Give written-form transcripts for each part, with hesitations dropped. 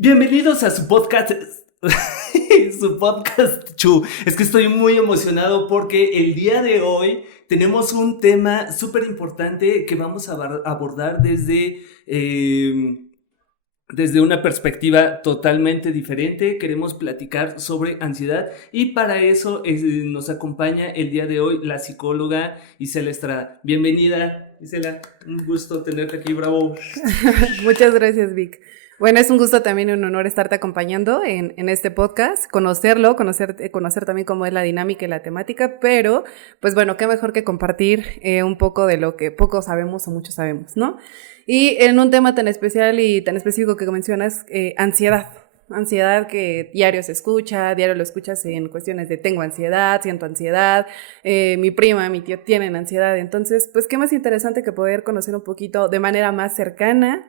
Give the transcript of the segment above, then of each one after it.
Bienvenidos a su podcast. Su podcast Chu. Es que estoy muy emocionado porque el día de hoy tenemos un tema súper importante que vamos a abordar desde una perspectiva totalmente diferente. Queremos platicar sobre ansiedad y para eso nos acompaña el día de hoy la psicóloga Isela Estrada. Bienvenida, Isela. Un gusto tenerte aquí, bravo. Muchas gracias, Vic. Bueno, es un gusto también y un honor estarte acompañando en este podcast, conocer también cómo es la dinámica y la temática, pero pues bueno, qué mejor que compartir un poco de lo que poco sabemos o mucho sabemos, ¿no? Y en un tema tan especial y tan específico que mencionas, ansiedad. Ansiedad que diario se escucha, diario lo escuchas en cuestiones de tengo ansiedad, siento ansiedad, mi prima, mi tío tienen ansiedad. Entonces, pues qué más interesante que poder conocer un poquito de manera más cercana,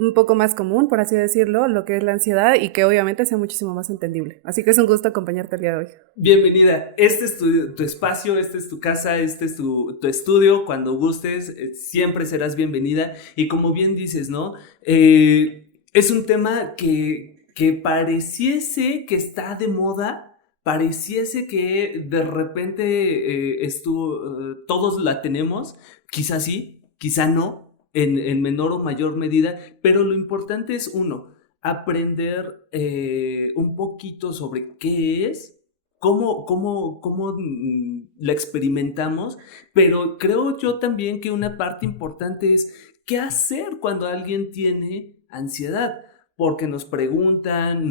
un poco más común, por así decirlo, lo que es la ansiedad y que obviamente sea muchísimo más entendible. Así que es un gusto acompañarte el día de hoy. Bienvenida. Este es tu espacio, este es tu casa, este es tu estudio. Cuando gustes, siempre serás bienvenida. Y como bien dices, ¿no? Es un tema que pareciese que está de moda, pareciese que de repente todos la tenemos, quizás sí, quizá no, en menor o mayor medida, pero lo importante es uno, aprender un poquito sobre qué es, cómo la experimentamos, pero creo yo también que una parte importante es qué hacer cuando alguien tiene ansiedad, porque nos preguntan,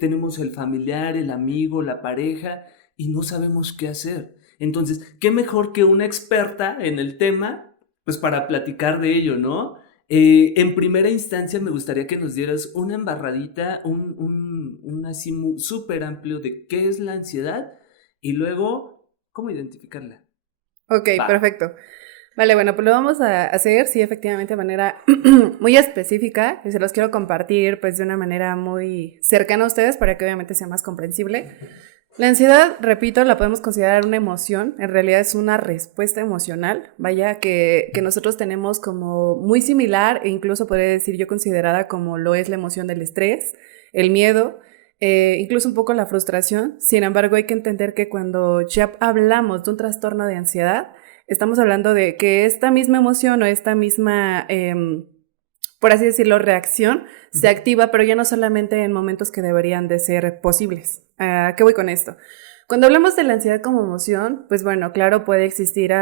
tenemos el familiar, el amigo, la pareja, y no sabemos qué hacer. Entonces, ¿qué mejor que una experta en el tema, pues para platicar de ello, ¿no? En primera instancia me gustaría que nos dieras una embarradita, un así súper amplio de qué es la ansiedad y luego cómo identificarla. Ok, Va. perfecto. Vale, bueno, pues lo vamos a hacer, sí, efectivamente, de manera muy específica, y se los quiero compartir pues de una manera muy cercana a ustedes para que obviamente sea más comprensible. La ansiedad, repito, la podemos considerar una emoción, en realidad es una respuesta emocional, vaya, que nosotros tenemos como muy similar e incluso podría decir yo considerada como lo es la emoción del estrés, el miedo, incluso un poco la frustración. Sin embargo, hay que entender que cuando ya hablamos de un trastorno de ansiedad, estamos hablando de que esta misma emoción o esta misma, por así decirlo, reacción se activa, pero ya no solamente en momentos que deberían de ser posibles. ¿A qué voy con esto? Cuando hablamos de la ansiedad como emoción, pues bueno, claro, puede existir,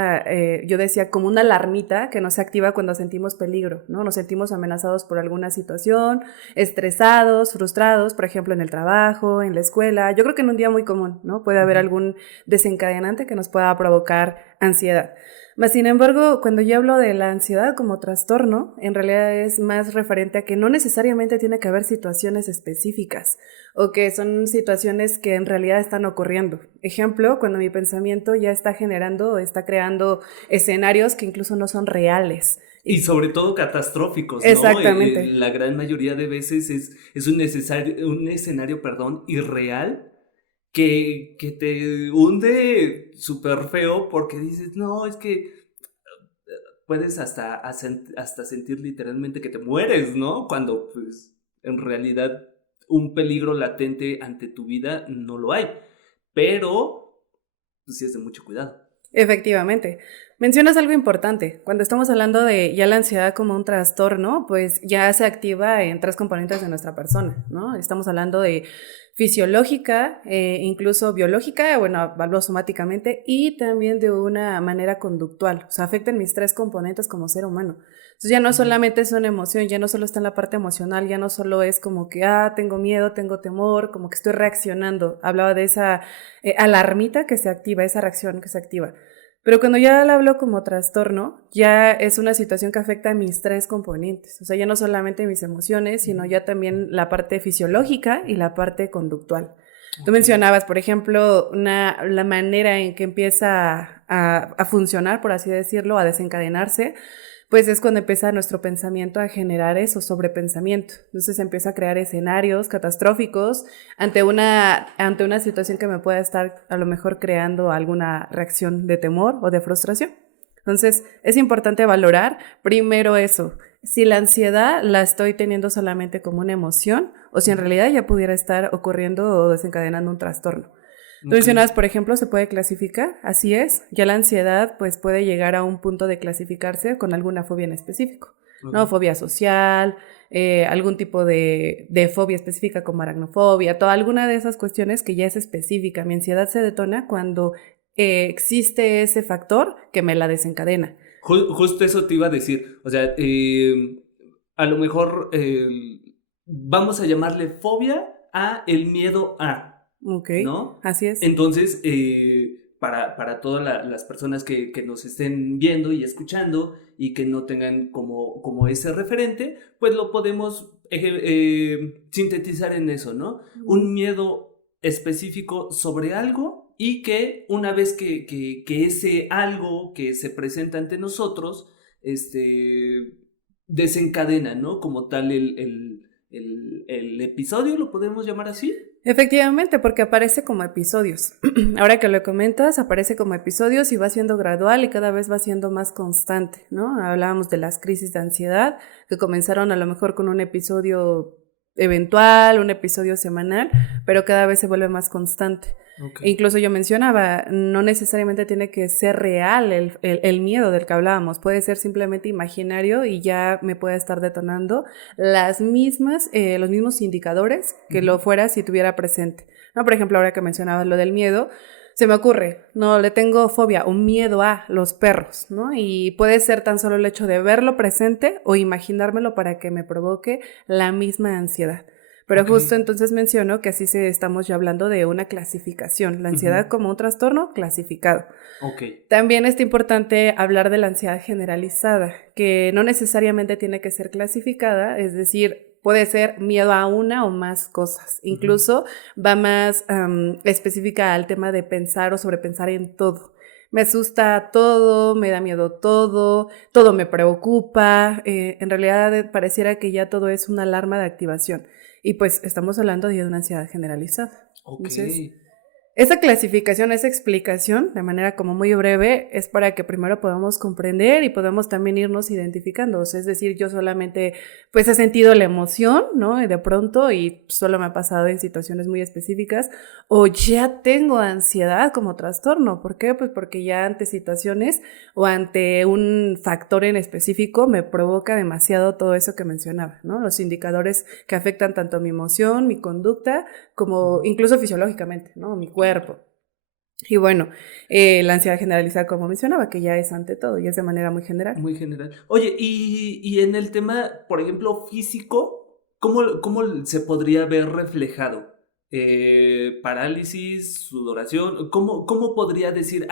yo decía, como una alarmita que nos activa cuando sentimos peligro, ¿no? Nos sentimos amenazados por alguna situación, estresados, frustrados, por ejemplo, en el trabajo, en la escuela. Yo creo que en un día muy común, ¿no? Puede haber algún desencadenante que nos pueda provocar ansiedad. Mas, sin embargo, cuando yo hablo de la ansiedad como trastorno, en realidad es más referente a que no necesariamente tiene que haber situaciones específicas o que son situaciones que en realidad están ocurriendo. Ejemplo, cuando mi pensamiento ya está generando o está creando escenarios que incluso no son reales. Y sobre todo catastróficos, ¿no? Exactamente. La gran mayoría de veces es un escenario, perdón, irreal que te hunde súper feo porque dices, no, es que puedes hasta sentir literalmente que te mueres, ¿no? Cuando pues en realidad un peligro latente ante tu vida no lo hay, pero pues sí es de mucho cuidado. Efectivamente. Mencionas algo importante. Cuando estamos hablando de ya la ansiedad como un trastorno, pues ya se activa en tres componentes de nuestra persona, ¿no? Estamos hablando de fisiológica, incluso biológica, bueno, hablo somáticamente, y también de una manera conductual. O sea, afectan mis tres componentes como ser humano. Entonces ya no solamente es una emoción, ya no solo está en la parte emocional, ya no solo es como que, tengo miedo, tengo temor, como que estoy reaccionando. Hablaba de esa alarmita que se activa, esa reacción que se activa. Pero cuando ya la hablo como trastorno, ya es una situación que afecta a mis tres componentes. O sea, ya no solamente mis emociones, sino ya también la parte fisiológica y la parte conductual. Tú Ok. mencionabas, por ejemplo, la manera en que empieza a funcionar, por así decirlo, a desencadenarse, pues es cuando empieza nuestro pensamiento a generar eso, sobrepensamiento. Entonces empieza a crear escenarios catastróficos ante una situación que me pueda estar a lo mejor creando alguna reacción de temor o de frustración. Entonces es importante valorar primero eso, si la ansiedad la estoy teniendo solamente como una emoción o si en realidad ya pudiera estar ocurriendo o desencadenando un trastorno. Tú mencionabas, por ejemplo, se puede clasificar, así es, ya la ansiedad pues puede llegar a un punto de clasificarse con alguna fobia en específico, ¿no? Fobia social, algún tipo de fobia específica como aracnofobia, toda alguna de esas cuestiones que ya es específica. Mi ansiedad se detona cuando existe ese factor que me la desencadena. Justo eso te iba a decir, o sea, a lo mejor vamos a llamarle fobia a el miedo a, Ok, ¿no? así es. Entonces, para todas las personas que nos estén viendo y escuchando y que no tengan como ese referente, pues lo podemos sintetizar en eso, ¿no? Un miedo específico sobre algo y que una vez que ese algo que se presenta ante nosotros, desencadena, ¿no? Como tal el episodio, ¿lo podemos llamar así? Efectivamente, porque aparece como episodios. Ahora que lo comentas, aparece como episodios y va siendo gradual y cada vez va siendo más constante, ¿no? Hablábamos de las crisis de ansiedad que comenzaron a lo mejor con un episodio eventual, un episodio semanal, pero cada vez se vuelve más constante. Okay. E incluso yo mencionaba, no necesariamente tiene que ser real el miedo del que hablábamos, puede ser simplemente imaginario y ya me puede estar detonando los mismos indicadores que lo fuera si tuviera presente. ¿No? Por ejemplo, ahora que mencionabas lo del miedo, se me ocurre, no, le tengo fobia, un miedo a los perros, ¿no? Y puede ser tan solo el hecho de verlo presente o imaginármelo para que me provoque la misma ansiedad. Pero justo entonces menciono que así estamos ya hablando de una clasificación, la ansiedad como un trastorno clasificado. También es importante hablar de la ansiedad generalizada, que no necesariamente tiene que ser clasificada, es decir, puede ser miedo a una o más cosas. Incluso va más específica al tema de pensar o sobrepensar en todo. Me asusta todo, me da miedo todo, todo me preocupa. En realidad pareciera que ya todo es una alarma de activación. Y pues estamos hablando de una ansiedad generalizada. Entonces, esa clasificación, esa explicación, de manera como muy breve, es para que primero podamos comprender y podamos también irnos identificando. O sea, es decir, yo solamente pues he sentido la emoción, ¿no? Y de pronto, y solo me ha pasado en situaciones muy específicas, o ya tengo ansiedad como trastorno. ¿Por qué? Pues porque ya ante situaciones o ante un factor en específico me provoca demasiado todo eso que mencionaba, ¿no? Los indicadores que afectan tanto mi emoción, mi conducta, como incluso fisiológicamente, ¿no? Mi cuerpo. Y bueno, la ansiedad generalizada, como mencionaba, que ya es ante todo y es de manera muy general. Muy general. Oye, y en el tema, por ejemplo, físico, ¿cómo se podría ver reflejado? Parálisis, sudoración, ¿cómo podría decir,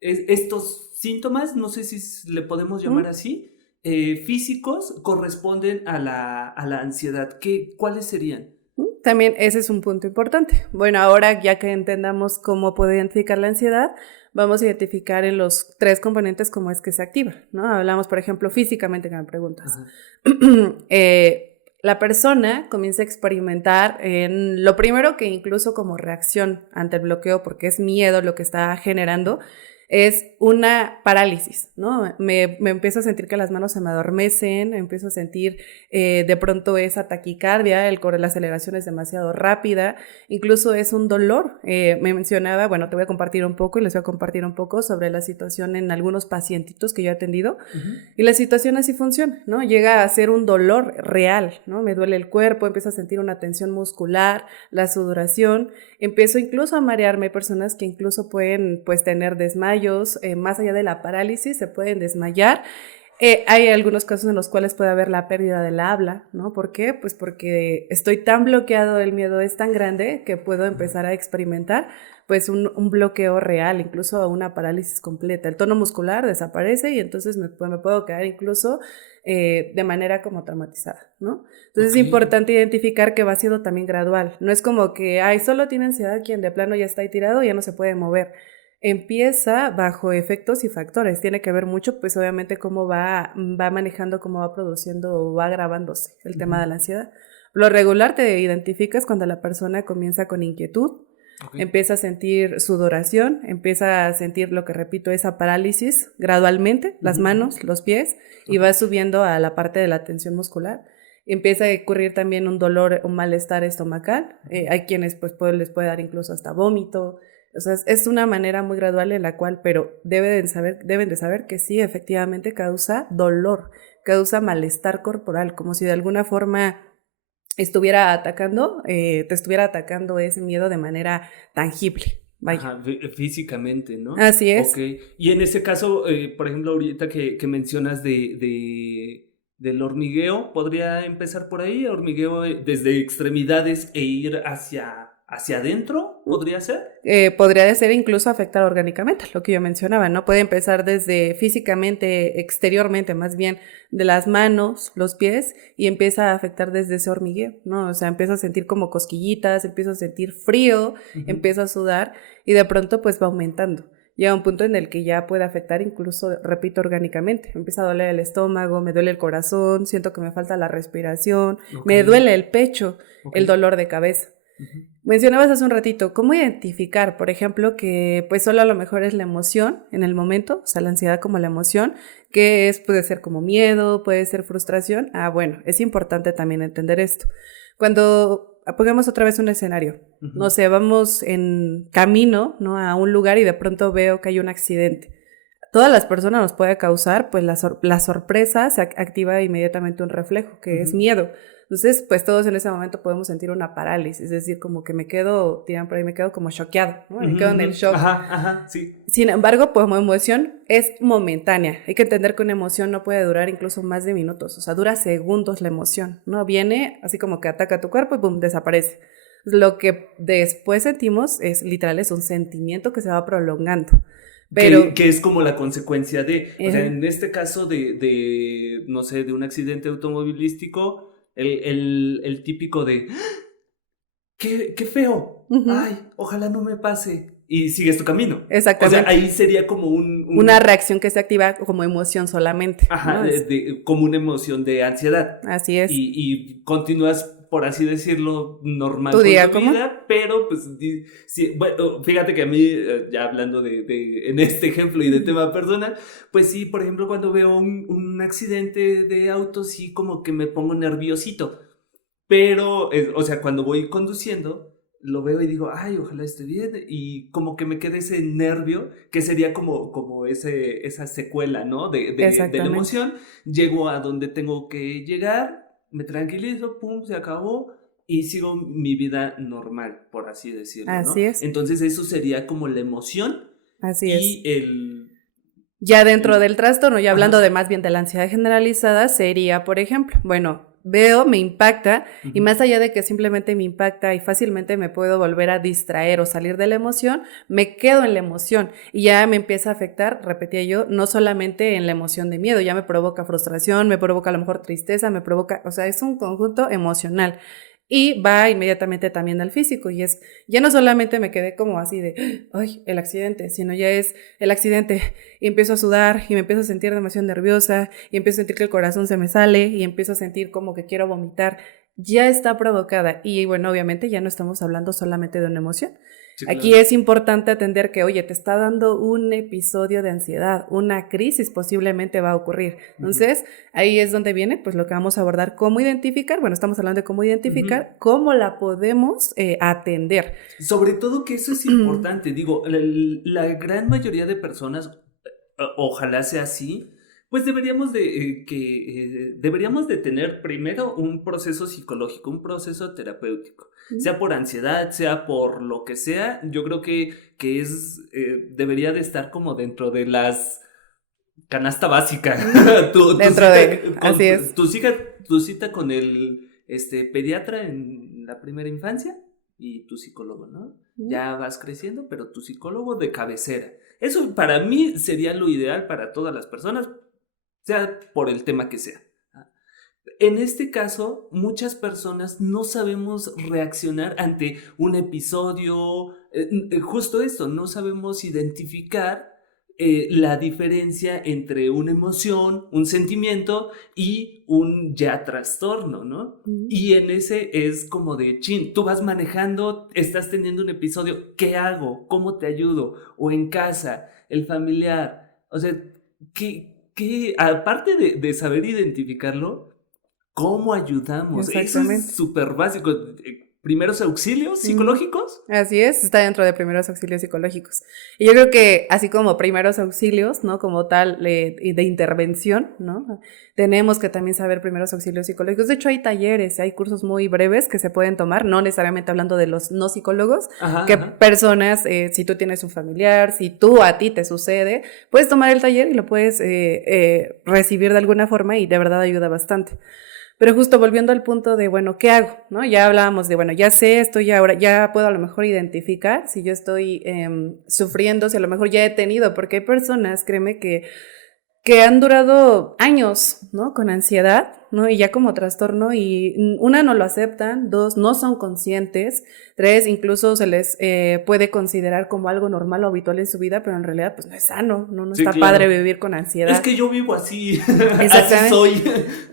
estos síntomas, no sé si le podemos llamar así, físicos corresponden a la ansiedad? ¿Cuáles serían? También ese es un punto importante. Bueno, ahora ya que entendamos cómo puede identificar la ansiedad, vamos a identificar en los 3 componentes cómo es que se activa, ¿no? Hablamos, por ejemplo, físicamente, que me preguntas. La persona comienza a experimentar en lo primero que incluso como reacción ante el bloqueo, porque es miedo lo que está generando, es una parálisis, ¿no? Me empiezo a sentir que las manos se me adormecen, empiezo a sentir de pronto esa taquicardia, la aceleración es demasiado rápida, incluso es un dolor. Me mencionaba, bueno, te voy a compartir un poco y les voy a compartir un poco sobre la situación en algunos pacientitos que yo he atendido. Y la situación así funciona, ¿no? Llega a ser un dolor real, ¿no? Me duele el cuerpo, empiezo a sentir una tensión muscular, la sudoración, empiezo incluso a marearme. Hay personas que incluso pueden pues tener desmayos, más allá de la parálisis, se pueden desmayar. Hay algunos casos en los cuales puede haber la pérdida del habla, ¿no? ¿Por qué? Pues porque estoy tan bloqueado, el miedo es tan grande que puedo empezar a experimentar pues un bloqueo real, incluso una parálisis completa. El tono muscular desaparece y entonces me puedo quedar incluso de manera como traumatizada, ¿no? Entonces es importante identificar que va siendo también gradual. No es como que, solo tiene ansiedad quien de plano ya está ahí tirado y ya no se puede mover. Empieza bajo efectos y factores. Tiene que ver mucho, pues obviamente, cómo va manejando, cómo va produciendo o va agravándose el tema de la ansiedad. Lo regular te identificas cuando la persona comienza con inquietud, Okay. Empieza a sentir sudoración, empieza a sentir lo que repito, esa parálisis gradualmente, las manos, los pies, y va subiendo a la parte de la tensión muscular. Empieza a ocurrir también un dolor, un malestar estomacal. Hay quienes pues les puede dar incluso hasta vómito. O sea, es una manera muy gradual en la cual, pero deben de saber que sí, efectivamente causa dolor, causa malestar corporal, como si de alguna forma estuviera atacando, te estuviera atacando ese miedo de manera tangible. Vaya. Ajá, físicamente, ¿no? Así es. Ok. Y en ese caso, por ejemplo, ahorita que mencionas del hormigueo, ¿podría empezar por ahí? ¿Hormigueo desde extremidades e ir hacia adentro? ¿Podría ser? Podría ser incluso afectar orgánicamente, lo que yo mencionaba, ¿no? Puede empezar desde físicamente, exteriormente, más bien de las manos, los pies, y empieza a afectar desde ese hormigueo, ¿no? O sea, empieza a sentir como cosquillitas, empieza a sentir frío, empieza a sudar, y de pronto pues va aumentando. Llega un punto en el que ya puede afectar incluso, repito, orgánicamente. Me empieza a doler el estómago, me duele el corazón, siento que me falta la respiración, me duele el pecho, el dolor de cabeza. Mencionabas hace un ratito, ¿cómo identificar, por ejemplo, que pues solo a lo mejor es la emoción en el momento, o sea, la ansiedad como la emoción, que puede ser como miedo, puede ser frustración? Bueno, es importante también entender esto. Cuando pongamos otra vez un escenario, no sé, vamos en camino, ¿no?, a un lugar y de pronto veo que hay un accidente. Todas las personas nos puede causar, pues la sorpresa, se activa inmediatamente un reflejo, que es miedo. Entonces, pues todos en ese momento podemos sentir una parálisis, es decir, como que me quedo, tiran por ahí, me quedo como choqueado, ¿no? Me quedo en el shock. Sí. Sin embargo, pues como emoción es momentánea. Hay que entender que una emoción no puede durar incluso más de minutos, o sea, dura segundos la emoción, ¿no? Viene así como que ataca tu cuerpo y ¡pum!, desaparece. Lo que después sentimos es literal, es un sentimiento que se va prolongando. Pero, que es como la consecuencia de, o sea, en este caso no sé, de un accidente automovilístico, el típico de, ¡qué feo! ¡Ay, ojalá no me pase! Y sigues tu camino. Exactamente. O sea, ahí sería como una reacción que se activa como emoción solamente. Ajá, ¿no? Como una emoción de ansiedad. Así es. Y continúas, por así decirlo, normal ¿Tu con día tu cómo? vida, pero pues, bueno, fíjate que a mí, ya hablando en este ejemplo y de tema personal, pues sí, por ejemplo, cuando veo un accidente de auto, sí como que me pongo nerviosito, pero, o sea, cuando voy conduciendo, lo veo y digo, ay, ojalá esté bien, y como que me quede ese nervio, que sería como esa secuela, ¿no? De la emoción. Llego a donde tengo que llegar, me tranquilizo, pum, se acabó, y sigo mi vida normal, por así decirlo, ¿no? Así es. Entonces eso sería como la emoción. Así y es. Ya dentro del trastorno, ya hablando de más bien de la ansiedad generalizada, sería, por ejemplo, bueno, veo, me impacta, y más allá de que simplemente me impacta y fácilmente me puedo volver a distraer o salir de la emoción, me quedo en la emoción y ya me empieza a afectar, repetía yo, no solamente en la emoción de miedo, ya me provoca frustración, me provoca a lo mejor tristeza, me provoca, o sea, es un conjunto emocional. Y va inmediatamente también al físico, y es, ya no solamente me quedé como así de, ay, el accidente, sino ya es el accidente, y empiezo a sudar, y me empiezo a sentir demasiado nerviosa, y empiezo a sentir que el corazón se me sale, y empiezo a sentir como que quiero vomitar, ya está provocada, y bueno, obviamente ya no estamos hablando solamente de una emoción. Sí, claro. Aquí es importante atender que, oye, te está dando un episodio de ansiedad, una crisis posiblemente va a ocurrir. Entonces, ahí es donde viene, pues, lo que vamos a abordar, cómo identificar, bueno, estamos hablando de cómo identificar, cómo la podemos atender. Sobre todo que eso es importante, digo, la gran mayoría de personas, ojalá sea así, pues deberíamos de tener primero un proceso psicológico, un proceso terapéutico, sea por ansiedad, sea por lo que sea. Yo creo que debería de estar como dentro de las canasta básica. Tu cita con el pediatra en la primera infancia y tu psicólogo, ¿no? Ya vas creciendo, pero tu psicólogo de cabecera. Eso para mí sería lo ideal para todas las personas, sea por el tema que sea. En este caso, muchas personas no sabemos reaccionar ante un episodio, justo esto, no sabemos identificar la diferencia entre una emoción, un sentimiento y un ya trastorno, ¿no? Y en ese es como de, chin, tú vas manejando, estás teniendo un episodio, ¿qué hago? ¿Cómo te ayudo? O en casa, el familiar, o sea, aparte de saber identificarlo, ¿cómo ayudamos? Eso es súper básico. ¿Primeros auxilios psicológicos? Así es, está dentro de primeros auxilios psicológicos. Y yo creo que así como primeros auxilios, ¿no? Como tal de intervención, ¿no? Tenemos que también saber primeros auxilios psicológicos. De hecho, hay talleres, hay cursos muy breves que se pueden tomar, no necesariamente hablando de los no psicólogos, personas, si tú tienes un familiar, si a ti te sucede, puedes tomar el taller y lo puedes recibir de alguna forma y de verdad ayuda bastante. Pero justo volviendo al punto de, bueno, ¿qué hago? ¿No? Ya hablábamos de, bueno, ya sé esto y ahora ya puedo a lo mejor identificar si yo estoy sufriendo, si a lo mejor ya he tenido, porque hay personas, créeme, que han durado años, ¿no? Con ansiedad, ¿no? Y ya como trastorno, y una, no lo aceptan, dos, no son conscientes, tres, incluso se les puede considerar como algo normal o habitual en su vida, pero en realidad pues no es sano, no está padre vivir con ansiedad. Es que yo vivo así, así soy.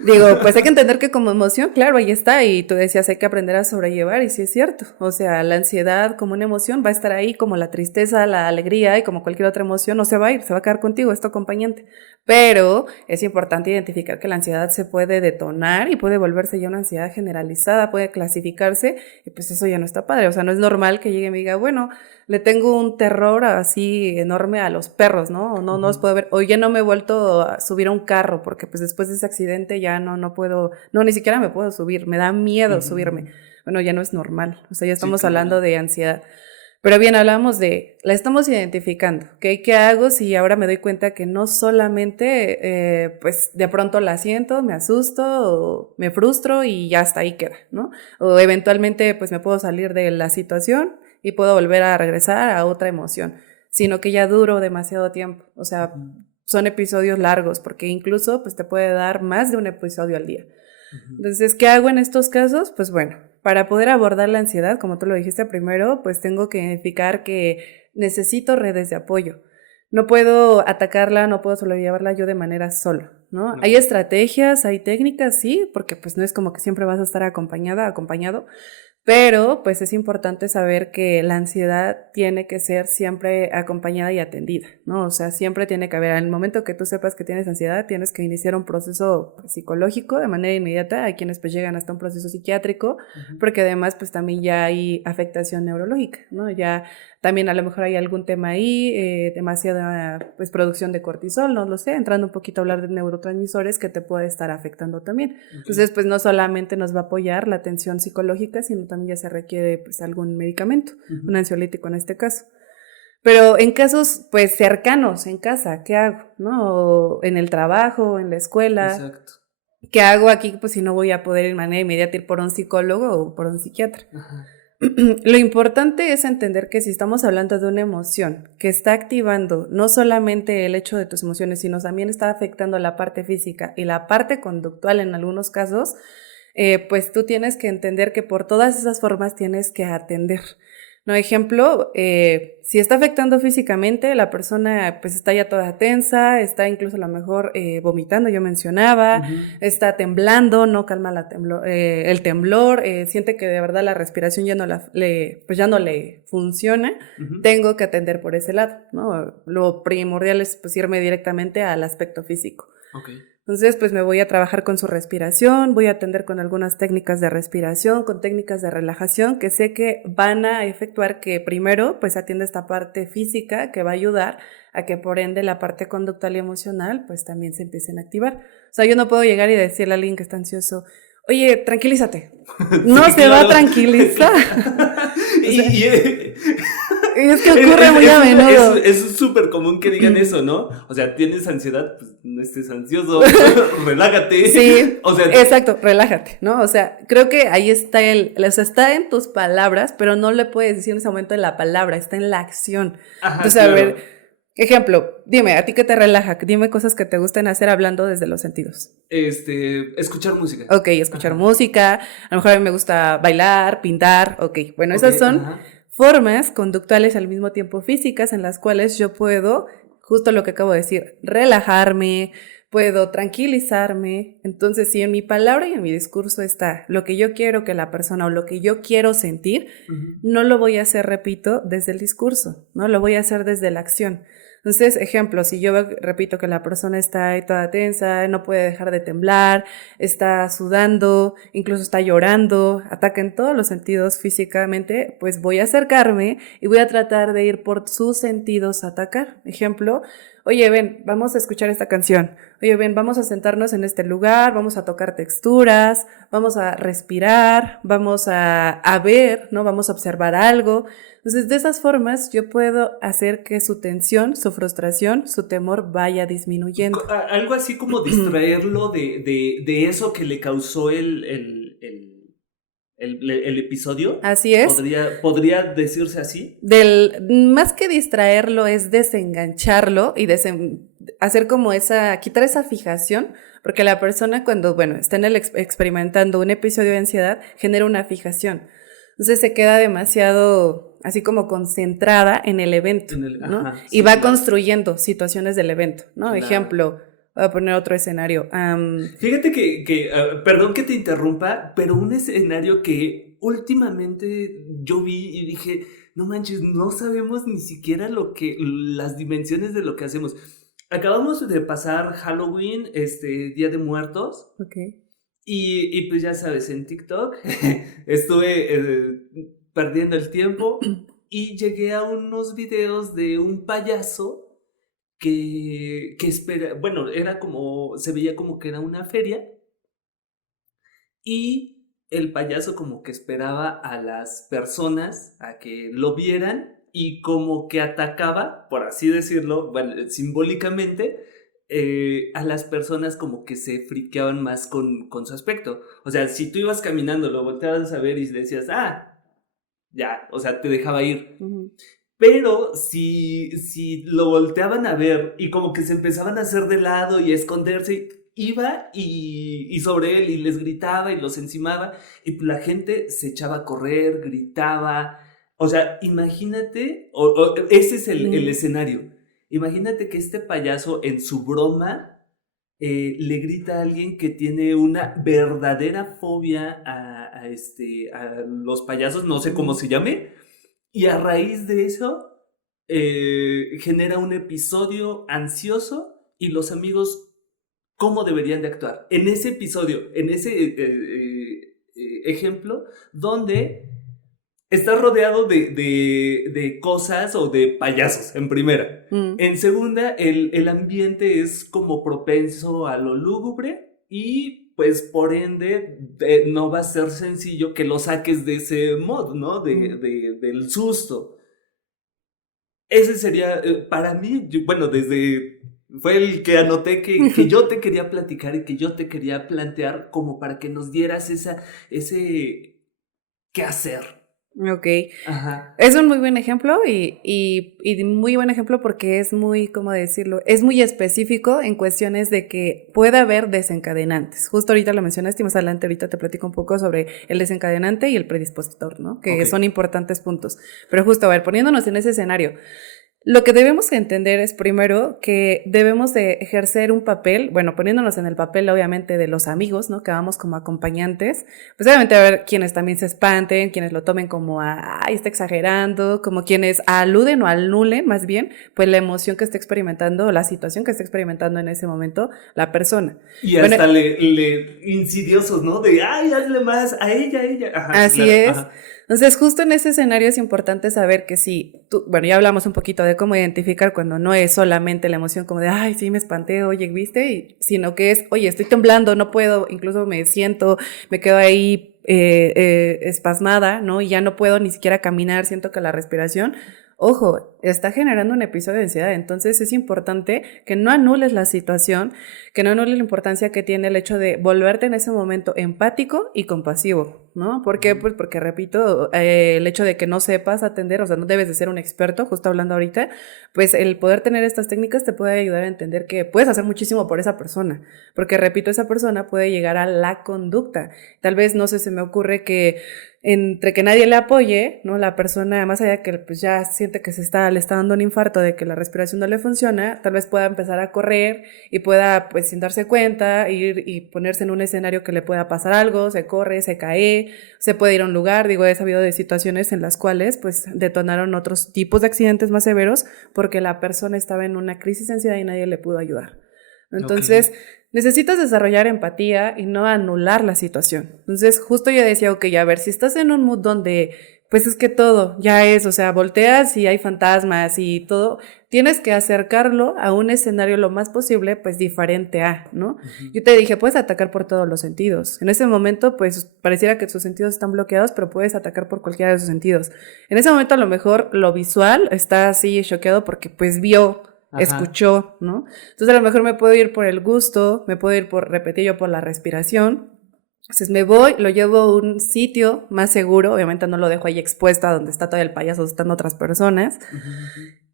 Digo, pues hay que entender que como emoción, claro, ahí está, y tú decías, hay que aprender a sobrellevar, y sí es cierto, o sea, la ansiedad como una emoción va a estar ahí, como la tristeza, la alegría, y como cualquier otra emoción, no se va a ir, se va a quedar contigo, es tu acompañante. Pero es importante identificar que la ansiedad se puede detonar y puede volverse ya una ansiedad generalizada, puede clasificarse, y pues eso ya no está padre. O sea, no es normal que llegue y me diga, bueno, le tengo un terror así enorme a los perros, ¿no? O no los puedo ver, o ya no me he vuelto a subir a un carro, porque pues después de ese accidente ya no puedo, ni siquiera me puedo subir, me da miedo subirme. Bueno, ya no es normal, o sea, ya estamos hablando de ansiedad. Pero bien, hablamos la estamos identificando, ¿ok? ¿Qué hago si ahora me doy cuenta que no solamente, pues de pronto la siento, me asusto o me frustro y ya hasta ahí queda, ¿no? O eventualmente pues me puedo salir de la situación y puedo volver a regresar a otra emoción, sino que ya duro demasiado tiempo, o sea, son episodios largos, porque incluso pues te puede dar más de un episodio al día. Entonces, ¿qué hago en estos casos? Pues bueno, para poder abordar la ansiedad, como tú lo dijiste primero, pues tengo que identificar que necesito redes de apoyo. No puedo atacarla, no puedo sobrellevarla yo de manera sola, ¿no? Hay estrategias, hay técnicas, sí, porque pues no es como que siempre vas a estar acompañado, pero pues es importante saber que la ansiedad tiene que ser siempre acompañada y atendida, ¿no? O sea, siempre tiene que haber, al momento que tú sepas que tienes ansiedad, tienes que iniciar un proceso psicológico de manera inmediata. Hay quienes pues llegan hasta un proceso psiquiátrico, porque además pues también ya hay afectación neurológica, ¿no? Ya también a lo mejor hay algún tema ahí, demasiada pues producción de cortisol, no lo sé, entrando un poquito a hablar de neurotransmisores que te puede estar afectando también. Entonces pues no solamente nos va a apoyar la atención psicológica, sino también ya se requiere pues algún medicamento, un ansiolítico en este caso. Pero en casos pues cercanos, en casa, ¿qué hago? ¿No? O en el trabajo, en la escuela. Exacto. ¿Qué hago aquí? Pues si no voy a poder de manera inmediata ir por un psicólogo o por un psiquiatra. Lo importante es entender que si estamos hablando de una emoción que está activando no solamente el hecho de tus emociones, sino también está afectando la parte física y la parte conductual en algunos casos, pues tú tienes que entender que por todas esas formas tienes que atender. No, ejemplo, si está afectando físicamente, la persona pues está ya toda tensa, está incluso a lo mejor vomitando, yo mencionaba, está temblando, no calma el temblor, siente que de verdad la respiración ya no le funciona, tengo que atender por ese lado, ¿no? Lo primordial es pues irme directamente al aspecto físico. Okay. Entonces, pues me voy a trabajar con su respiración, voy a atender con algunas técnicas de respiración, con técnicas de relajación que sé que van a efectuar que primero, pues atienda esta parte física que va a ayudar a que por ende la parte conductual y emocional, pues también se empiecen a activar. O sea, yo no puedo llegar y decirle a alguien que está ansioso, oye, tranquilízate. No, sí, se va a tranquilizar. Y es que ocurre muy a menudo. Es súper común que digan eso, ¿no? O sea, tienes ansiedad, pues no estés ansioso, relájate. Sí, o sea, exacto, relájate, ¿no? O sea, creo que ahí está está en tus palabras, pero no le puedes decir en ese momento en la palabra, está en la acción. Ajá, entonces, claro. A ver, ejemplo, dime, ¿a ti qué te relaja? Dime cosas que te gusten hacer hablando desde los sentidos. Escuchar música. Ok, escuchar música, a lo mejor a mí me gusta bailar, pintar, ok. Bueno, esas son formas conductuales al mismo tiempo físicas en las cuales yo puedo justo lo que acabo de decir, relajarme, puedo tranquilizarme. Entonces, si en mi palabra y en mi discurso está lo que yo quiero que la persona o lo que yo quiero sentir, no lo voy a hacer, repito, desde el discurso, ¿no? Lo voy a hacer desde la acción. Entonces, ejemplo, si yo repito que la persona está ahí toda tensa, no puede dejar de temblar, está sudando, incluso está llorando, ataca en todos los sentidos físicamente, pues voy a acercarme y voy a tratar de ir por sus sentidos a atacar. Ejemplo, oye, ven, vamos a escuchar esta canción. Oye, ven, vamos a sentarnos en este lugar, vamos a tocar texturas, vamos a respirar, vamos a ver, ¿no? Vamos a observar algo. Entonces, de esas formas yo puedo hacer que su tensión, su frustración, su temor vaya disminuyendo. Algo así como distraerlo de eso que le causó el episodio. Así es. ¿Podría decirse así? Más que distraerlo es desengancharlo y hacer como quitar esa fijación, porque la persona cuando, está experimentando un episodio de ansiedad, genera una fijación. Entonces se queda demasiado así como concentrada en el evento, ¿no? Ajá, y va construyendo situaciones del evento, ¿no? Claro. Ejemplo, voy a poner otro escenario. Fíjate perdón que te interrumpa, pero un escenario que últimamente yo vi y dije, no manches, no sabemos ni siquiera las dimensiones de lo que hacemos. Acabamos de pasar Halloween, Día de Muertos. Okay. Y pues ya sabes, en TikTok estuve perdiendo el tiempo y llegué a unos videos de un payaso que espera, bueno, se veía como que era una feria y el payaso como que esperaba a las personas a que lo vieran y como que atacaba, por así decirlo, bueno, simbólicamente, a las personas como que se friqueaban más con su aspecto. O sea, si tú ibas caminando, lo volteabas a ver y decías, ya, o sea, te dejaba ir. Uh-huh. Pero si lo volteaban a ver y como que se empezaban a hacer de lado y a esconderse, iba y sobre él y les gritaba y los encimaba y la gente se echaba a correr, gritaba. O sea, imagínate, ese es el escenario. Imagínate que este payaso en su broma le grita a alguien que tiene una verdadera fobia a los payasos, no sé cómo se llame, y a raíz de eso genera un episodio ansioso y los amigos cómo deberían de actuar. En ese episodio, en ese ejemplo, donde estás rodeado de cosas o de payasos, en primera. En segunda, el ambiente es como propenso a lo lúgubre y pues por ende no va a ser sencillo que lo saques de ese mod, ¿no? Del susto. Ese sería, para mí, fue el que anoté que yo te quería platicar y que yo te quería plantear como para que nos dieras ese qué hacer. Ok. Ajá. Es un muy buen ejemplo y muy buen ejemplo porque es muy, ¿cómo decirlo? Es muy específico en cuestiones de que puede haber desencadenantes. Justo ahorita lo mencionaste y más adelante ahorita te platico un poco sobre el desencadenante y el predispositor, ¿no? Que son importantes puntos. Pero justo, a ver, poniéndonos en ese escenario, lo que debemos entender es primero que debemos de ejercer un papel, bueno, poniéndonos en el papel obviamente de los amigos, ¿no? Que vamos como acompañantes, pues obviamente va a haber quienes también se espanten, quienes lo tomen como, está exagerando, como quienes aluden o anulen más bien, pues la emoción que está experimentando, la situación que está experimentando en ese momento la persona. Y hasta le insidiosos, ¿no? De, hazle más, a ella. Ajá, así es. Ajá. Entonces, justo en ese escenario es importante saber que ya hablamos un poquito de cómo identificar cuando no es solamente la emoción como de, sí, me espanté, oye, ¿viste? Sino que es, oye, estoy temblando, no puedo, incluso me quedo ahí espasmada, ¿no? Y ya no puedo ni siquiera caminar, siento que la respiración, ojo, está generando un episodio de ansiedad, entonces es importante que no anules la situación, que no anules la importancia que tiene el hecho de volverte en ese momento empático y compasivo, ¿no? ¿Por qué? Pues porque, repito, el hecho de que no sepas atender, o sea, no debes de ser un experto, justo hablando ahorita, pues el poder tener estas técnicas te puede ayudar a entender que puedes hacer muchísimo por esa persona, porque, repito, esa persona puede llegar a la conducta. Tal vez, no sé, se me ocurre que entre que nadie le apoye, ¿no? La persona, más allá que pues ya siente que le está dando un infarto de que la respiración no le funciona, tal vez pueda empezar a correr y pueda, pues, sin darse cuenta, ir y ponerse en un escenario que le pueda pasar algo, se corre, se cae, se puede ir a un lugar. Digo, he sabido de situaciones en las cuales, pues, detonaron otros tipos de accidentes más severos porque la persona estaba en una crisis de ansiedad y nadie le pudo ayudar. Entonces, necesitas desarrollar empatía y no anular la situación. Entonces, justo yo decía, ok, a ver, si estás en un mood donde, pues es que todo ya es, o sea, volteas y hay fantasmas y todo, tienes que acercarlo a un escenario lo más posible, pues diferente a, ¿no? Yo te dije, puedes atacar por todos los sentidos. En ese momento, pues pareciera que sus sentidos están bloqueados, pero puedes atacar por cualquiera de sus sentidos. En ese momento, a lo mejor, lo visual está así choqueado porque, pues, vio, escuchó, ¿no? Entonces a lo mejor me puedo ir por el gusto, me puedo ir por, repetí yo, por la respiración. Entonces me voy, lo llevo a un sitio más seguro, obviamente no lo dejo ahí expuesto a donde está todo el payaso, están otras personas.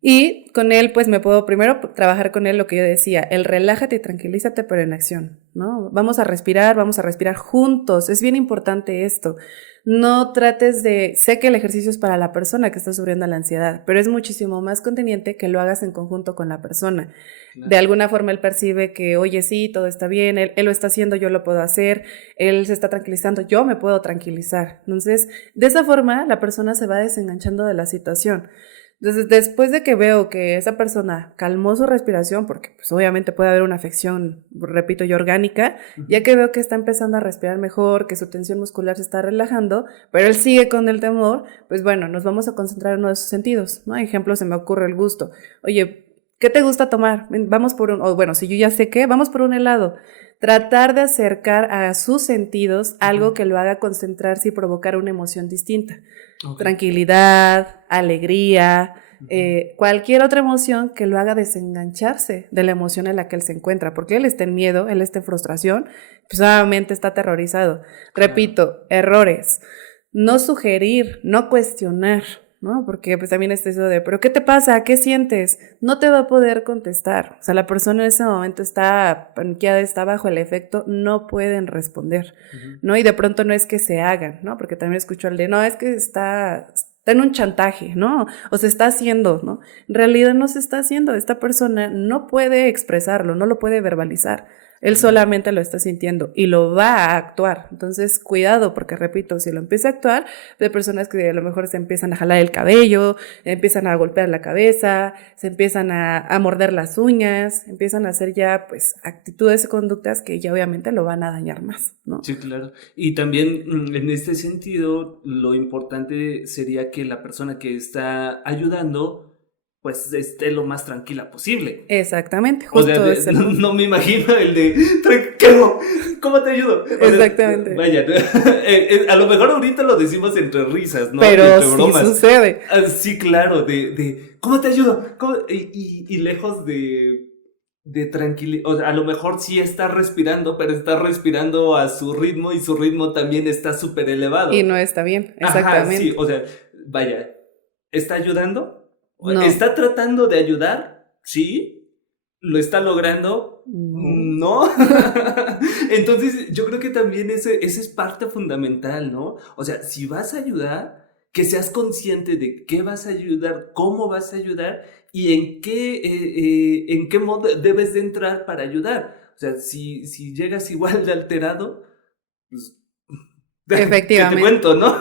Y con él, pues me puedo primero trabajar con él lo que yo decía, el relájate y tranquilízate, pero en acción, ¿no? Vamos a respirar juntos, es bien importante esto. No trates de, sé que el ejercicio es para la persona que está sufriendo la ansiedad, pero es muchísimo más conveniente que lo hagas en conjunto con la persona. Claro. De alguna forma él percibe que, oye, sí, todo está bien, él lo está haciendo, yo lo puedo hacer, él se está tranquilizando, yo me puedo tranquilizar. Entonces, de esa forma la persona se va desenganchando de la situación. Entonces, después de que veo que esa persona calmó su respiración, porque pues obviamente puede haber una afección, repito yo, orgánica, ya que veo que está empezando a respirar mejor, que su tensión muscular se está relajando, pero él sigue con el temor, pues bueno, nos vamos a concentrar en uno de sus sentidos, ¿no? Ejemplo, se me ocurre el gusto. Oye, ¿qué te gusta tomar? Vamos por o bueno, si yo ya sé qué, vamos por un helado. Tratar de acercar a sus sentidos algo que lo haga concentrarse y provocar una emoción distinta. Tranquilidad, alegría, cualquier otra emoción que lo haga desengancharse de la emoción en la que él se encuentra, porque él está en miedo, él está en frustración, pues obviamente está aterrorizado. Repito, errores, no sugerir, no cuestionar, ¿no? Porque pues también está eso de, ¿pero qué te pasa? ¿Qué sientes? No te va a poder contestar. O sea, la persona en ese momento está paniqueada, está bajo el efecto, no pueden responder, ¿no? Y de pronto no es que se hagan, ¿no? Porque también escucho el de, no, es que está en un chantaje, ¿no? O se está haciendo, ¿no? En realidad no se está haciendo. Esta persona no puede expresarlo, no lo puede verbalizar. Él solamente lo está sintiendo y lo va a actuar. Entonces, cuidado, porque repito, si lo empieza a actuar, hay personas que a lo mejor se empiezan a jalar el cabello, empiezan a golpear la cabeza, se empiezan a morder las uñas, empiezan a hacer ya, pues, actitudes y conductas que ya obviamente lo van a dañar más, ¿no? Sí, claro. Y también en este sentido, lo importante sería que la persona que está ayudando pues esté lo más tranquila posible. Exactamente, justo. O sea, no me imagino el de tranquilo, ¿cómo te ayudo? Exactamente. Vaya, a lo mejor ahorita lo decimos entre risas, ¿no? Pero entre bromas. Sí sucede. Sí, claro, de ¿cómo te ayudo? Y lejos de tranquilidad, o sea, a lo mejor sí está respirando, pero está respirando a su ritmo y su ritmo también está súper elevado. Y no está bien, exactamente. Ajá, sí, o sea, vaya, ¿está ayudando? No. ¿Está tratando de ayudar? Sí. ¿Lo está logrando? No. Entonces, yo creo que también ese es parte fundamental, ¿no? O sea, si vas a ayudar, que seas consciente de qué vas a ayudar, cómo vas a ayudar y en qué modo debes de entrar para ayudar. O sea, si llegas igual de alterado, pues efectivamente. ¿Qué te cuento, no?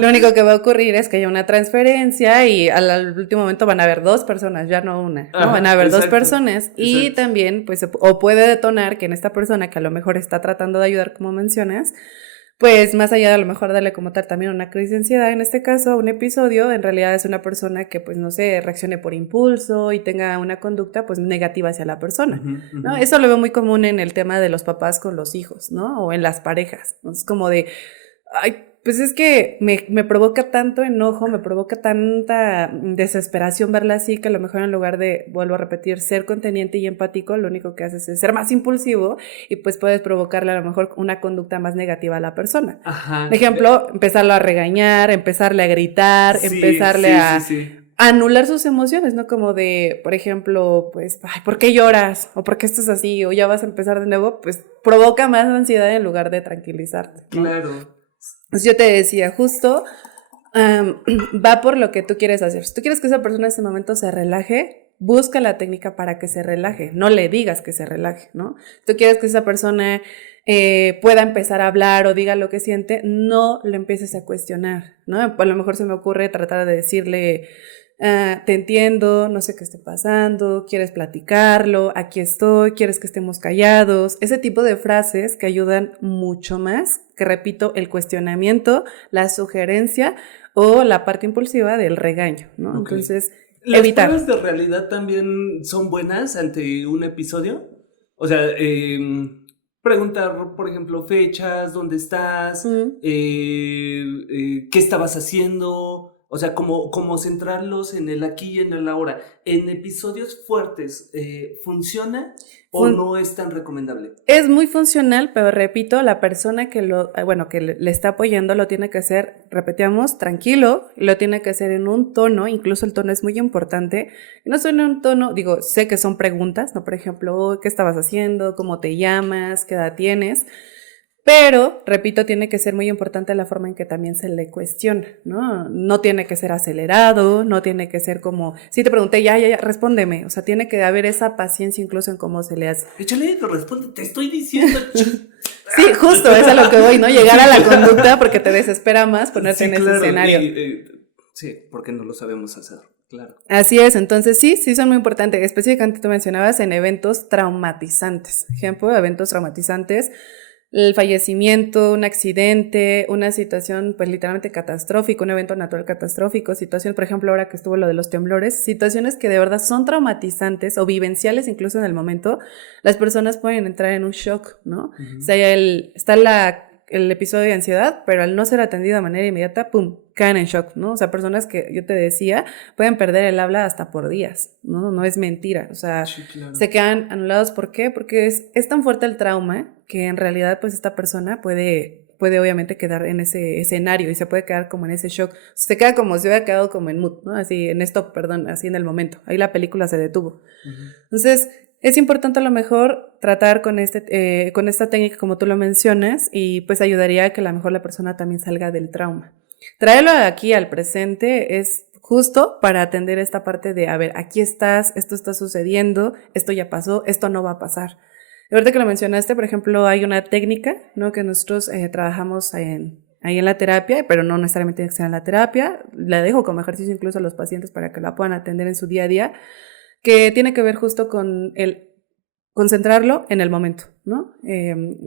Lo único que va a ocurrir es que haya una transferencia y al último momento van a haber dos personas, ya no una, ¿no? Van a haber dos personas y también, pues, o puede detonar que en esta persona que a lo mejor está tratando de ayudar, como mencionas, pues más allá de a lo mejor darle como tal también una crisis de ansiedad, en este caso un episodio, en realidad es una persona que pues no sé, reaccione por impulso y tenga una conducta pues negativa hacia la persona, ¿no? Eso lo veo muy común en el tema de los papás con los hijos, ¿no? O en las parejas, ¿no? Es como de, ay, pues es que me provoca tanto enojo, me provoca tanta desesperación verla así, que a lo mejor en lugar de, vuelvo a repetir, ser conteniente y empático, lo único que haces es ser más impulsivo y pues puedes provocarle a lo mejor una conducta más negativa a la persona. Ajá. Por ejemplo, empezarlo a regañar, empezarle a gritar, empezarle a anular sus emociones, ¿no? Como de, por ejemplo, pues, ay, ¿por qué lloras? O ¿por qué estás así? O ya vas a empezar de nuevo, pues provoca más ansiedad en lugar de tranquilizarte, ¿no? Claro. Pues yo te decía, justo va por lo que tú quieres hacer. Si tú quieres que esa persona en ese momento se relaje, busca la técnica para que se relaje, no le digas que se relaje, ¿no? Si tú quieres que esa persona pueda empezar a hablar o diga lo que siente, no lo empieces a cuestionar, ¿no? A lo mejor se me ocurre tratar de decirle, te entiendo, no sé qué esté pasando, quieres platicarlo, aquí estoy, quieres que estemos callados, ese tipo de frases que ayudan mucho más, que repito, el cuestionamiento, la sugerencia o la parte impulsiva del regaño, ¿no? Okay. Entonces, ¿Las evitar. pruebas de realidad también son buenas ante un episodio? O sea, preguntar, por ejemplo, fechas, dónde estás, qué estabas haciendo, o sea, como centrarlos en el aquí y en el ahora. ¿En episodios fuertes funciona o no es tan recomendable? Es muy funcional, pero repito, la persona que que le está apoyando lo tiene que hacer, repetíamos, tranquilo, lo tiene que hacer en un tono, incluso el tono es muy importante, no solo en un tono, digo, sé que son preguntas, ¿no? Por ejemplo, ¿qué estabas haciendo? ¿Cómo te llamas? ¿Qué edad tienes? Pero, repito, tiene que ser muy importante la forma en que también se le cuestiona, ¿no? No tiene que ser acelerado, no tiene que ser como, si te pregunté, ya, respóndeme. O sea, tiene que haber esa paciencia incluso en cómo se le hace. Échale, responde, te estoy diciendo. Sí, justo, es a lo que voy, ¿no? Llegar a la conducta porque te desespera más ponerte en ese escenario. Sí, porque no lo sabemos hacer, claro. Así es, entonces sí son muy importantes. Específicamente tú mencionabas en eventos traumatizantes. Ejemplo, eventos traumatizantes, el fallecimiento, un accidente, una situación pues literalmente catastrófica, un evento natural catastrófico, situaciones, por ejemplo, ahora que estuvo lo de los temblores, situaciones que de verdad son traumatizantes o vivenciales incluso en el momento, las personas pueden entrar en un shock, ¿no? O sea, está el episodio de ansiedad, pero al no ser atendido de manera inmediata, ¡pum!, caen en shock, ¿no? O sea, personas que, yo te decía, pueden perder el habla hasta por días, ¿no? No es mentira, o sea, sí, claro. Se quedan anulados, ¿por qué? Porque es tan fuerte el trauma que en realidad, pues, esta persona puede obviamente quedar en ese escenario y se puede quedar como en ese shock. Se queda como si hubiera quedado como en mood, ¿no? Así, en stop, perdón, así en el momento. Ahí la película se detuvo. Entonces, es importante a lo mejor tratar con esta técnica como tú lo mencionas y pues ayudaría a que a lo mejor la persona también salga del trauma. Traerlo aquí al presente es justo para atender esta parte de, a ver, aquí estás, esto está sucediendo, esto ya pasó, esto no va a pasar. De verdad que lo mencionaste, por ejemplo, hay una técnica, ¿no?, que nosotros trabajamos ahí en la terapia, pero no necesariamente tiene que ser en la terapia, la dejo como ejercicio incluso a los pacientes para que la puedan atender en su día a día, que tiene que ver justo con el concentrarlo en el momento, ¿no?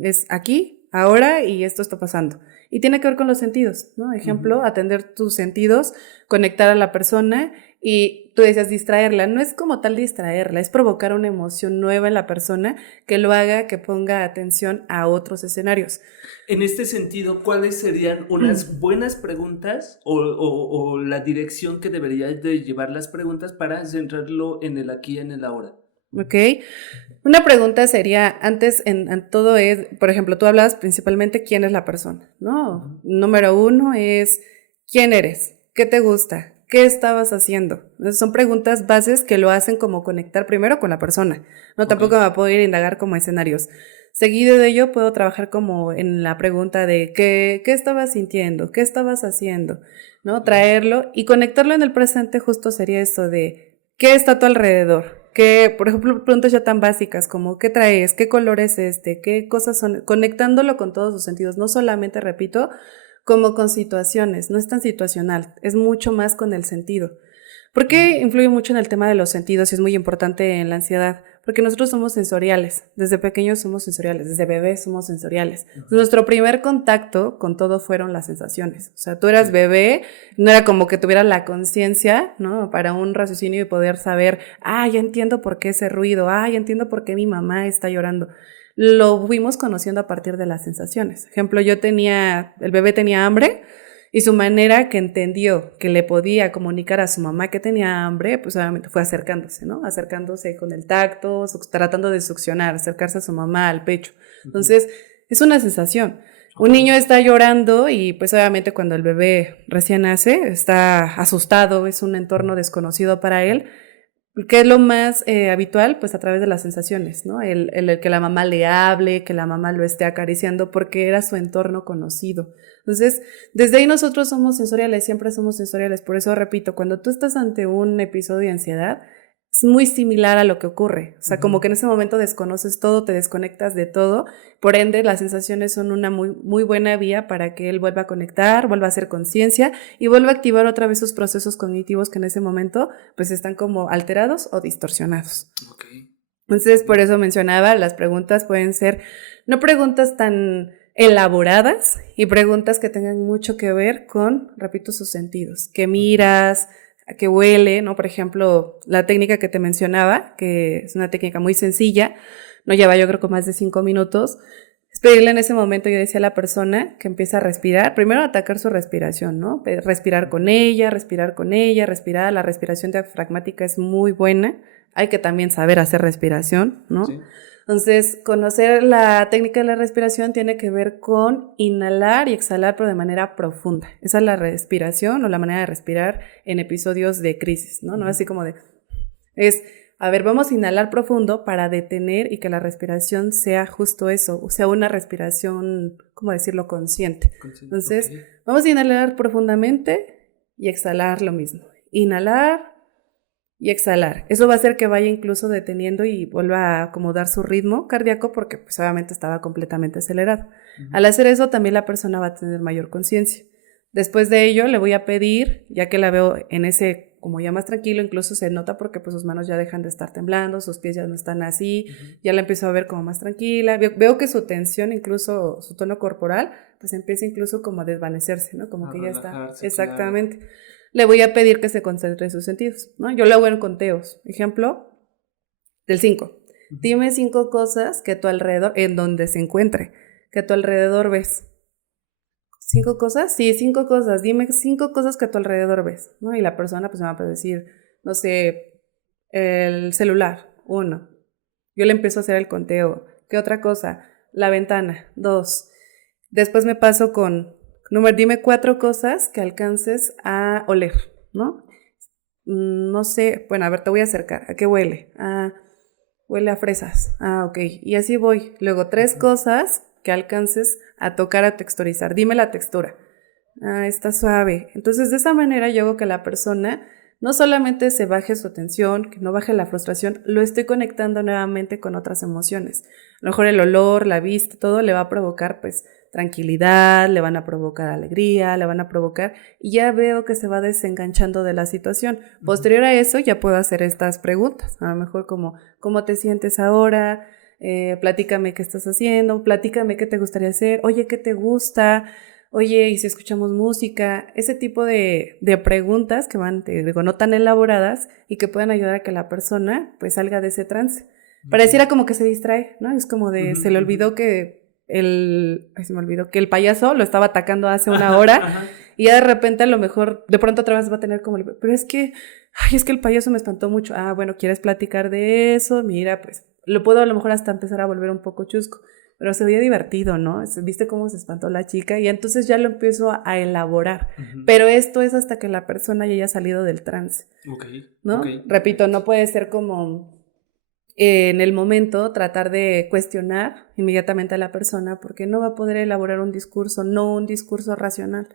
Es aquí, ahora y esto está pasando. Y tiene que ver con los sentidos, ¿no? Ejemplo, atender tus sentidos, conectar a la persona y tú decías distraerla. No es como tal distraerla, es provocar una emoción nueva en la persona que lo haga que ponga atención a otros escenarios. En este sentido, ¿cuáles serían unas buenas preguntas o la dirección que deberías de llevar las preguntas para centrarlo en el aquí y en el ahora? Ok. Una pregunta sería, antes en todo es, por ejemplo, tú hablabas principalmente quién es la persona, ¿no? Número 1 es, ¿quién eres? ¿Qué te gusta? ¿Qué estabas haciendo? Entonces, son preguntas bases que lo hacen como conectar primero con la persona, ¿no? Tampoco me va a poder indagar como escenarios. Seguido de ello, puedo trabajar como en la pregunta de ¿qué estabas sintiendo? ¿Qué estabas haciendo? ¿No? Traerlo y conectarlo en el presente justo sería esto de ¿qué está a tu alrededor? Que, por ejemplo, preguntas ya tan básicas como ¿qué traes? ¿Qué color es este? ¿Qué cosas son? Conectándolo con todos sus sentidos, no solamente, repito, como con situaciones, no es tan situacional, es mucho más con el sentido. ¿Por qué influye mucho en el tema de los sentidos y es muy importante en la ansiedad? Porque nosotros somos sensoriales, desde pequeños somos sensoriales, desde bebés somos sensoriales. Nuestro primer contacto con todo fueron las sensaciones. O sea, tú eras bebé, no era como que tuvieras la conciencia, ¿no?, para un raciocinio y poder saber, ya entiendo por qué ese ruido, ya entiendo por qué mi mamá está llorando. Lo fuimos conociendo a partir de las sensaciones. Ejemplo, el bebé tenía hambre, y su manera que entendió que le podía comunicar a su mamá que tenía hambre, pues obviamente fue acercándose, ¿no? Acercándose con el tacto, tratando de succionar, acercarse a su mamá al pecho. Entonces, es una sensación. Un niño está llorando y pues obviamente cuando el bebé recién nace, está asustado, es un entorno desconocido para él. ¿Qué es lo más habitual? Pues a través de las sensaciones, ¿no? El que la mamá le hable, que la mamá lo esté acariciando porque era su entorno conocido. Entonces, desde ahí nosotros somos sensoriales, siempre somos sensoriales. Por eso repito, cuando tú estás ante un episodio de ansiedad, es muy similar a lo que ocurre. O sea, como que en ese momento desconoces todo, te desconectas de todo. Por ende, las sensaciones son una muy, muy buena vía para que él vuelva a conectar, vuelva a hacer conciencia y vuelva a activar otra vez sus procesos cognitivos que en ese momento pues están como alterados o distorsionados. Okay. Entonces, por eso mencionaba, las preguntas pueden ser no preguntas tan elaboradas y preguntas que tengan mucho que ver con, repito, sus sentidos. ¿Qué miras? ¿A qué huele? ¿No? Por ejemplo, la técnica que te mencionaba, que es una técnica muy sencilla, no lleva yo creo que más de 5 minutos, es pedirle en ese momento, yo decía a la persona que empieza a respirar, primero atacar su respiración, ¿no? Respirar con ella, respirar, la respiración diafragmática es muy buena, hay que también saber hacer respiración, ¿no? Sí. Entonces, conocer la técnica de la respiración tiene que ver con inhalar y exhalar, pero de manera profunda. Esa es la respiración o la manera de respirar en episodios de crisis, ¿no? No así como de... A ver, vamos a inhalar profundo para detener y que la respiración sea justo eso, o sea, una respiración, ¿cómo decirlo?, consciente. Entonces, vamos a inhalar profundamente y exhalar lo mismo. Inhalar y exhalar. Eso va a hacer que vaya incluso deteniendo y vuelva a acomodar su ritmo cardíaco porque pues obviamente estaba completamente acelerado. Al hacer eso también la persona va a tener mayor conciencia. Después de ello le voy a pedir, ya que la veo en ese como ya más tranquilo, incluso se nota porque pues sus manos ya dejan de estar temblando, sus pies ya no están así, ya la empiezo a ver como más tranquila, veo que su tensión, incluso su tono corporal, pues empieza incluso como a desvanecerse, ¿no? Como que ya está, exactamente. Claro. Le voy a pedir que se concentre en sus sentidos, ¿no? Yo lo hago en conteos. Ejemplo, del 5. Dime 5 cosas que a tu alrededor, en donde se encuentre, que a tu alrededor ves. ¿5 cosas? Sí, 5 cosas. Dime 5 cosas que a tu alrededor ves, ¿no? Y la persona pues me va a decir, no sé, el celular, 1. Yo le empiezo a hacer el conteo. ¿Qué otra cosa? La ventana, 2. Después me paso con... dime 4 cosas que alcances a oler, ¿no? No sé, bueno, a ver, te voy a acercar. ¿A qué huele? Huele a fresas. Ok. Y así voy. Luego 3 cosas que alcances a tocar, a texturizar. Dime la textura. Está suave. Entonces, de esa manera yo hago que la persona no solamente se baje su tensión, que no baje la frustración, lo estoy conectando nuevamente con otras emociones. A lo mejor el olor, la vista, todo le va a provocar, pues, tranquilidad, le van a provocar alegría, le van a provocar, y ya veo que se va desenganchando de la situación. Posterior a eso ya puedo hacer estas preguntas, a lo mejor como, ¿cómo te sientes ahora? Platícame qué estás haciendo, platícame qué te gustaría hacer, oye, ¿qué te gusta? Oye, ¿y si escuchamos música? Ese tipo de preguntas que van, te digo, no tan elaboradas y que pueden ayudar a que la persona pues salga de ese trance. Pareciera como que se distrae, ¿no? Es como de, se le olvidó que se me olvidó que el payaso lo estaba atacando hace una hora y ya de repente a lo mejor, de pronto otra vez va a tener como, pero es que el payaso me espantó mucho. Bueno, ¿quieres platicar de eso? Mira, pues lo puedo a lo mejor hasta empezar a volver un poco chusco. Pero se veía divertido, ¿no? ¿Viste cómo se espantó la chica? Y entonces ya lo empiezo a elaborar. Pero esto es hasta que la persona ya haya salido del trance. ¿No? Repito, no puede ser como en el momento tratar de cuestionar inmediatamente a la persona porque no va a poder elaborar un discurso, no un discurso racional.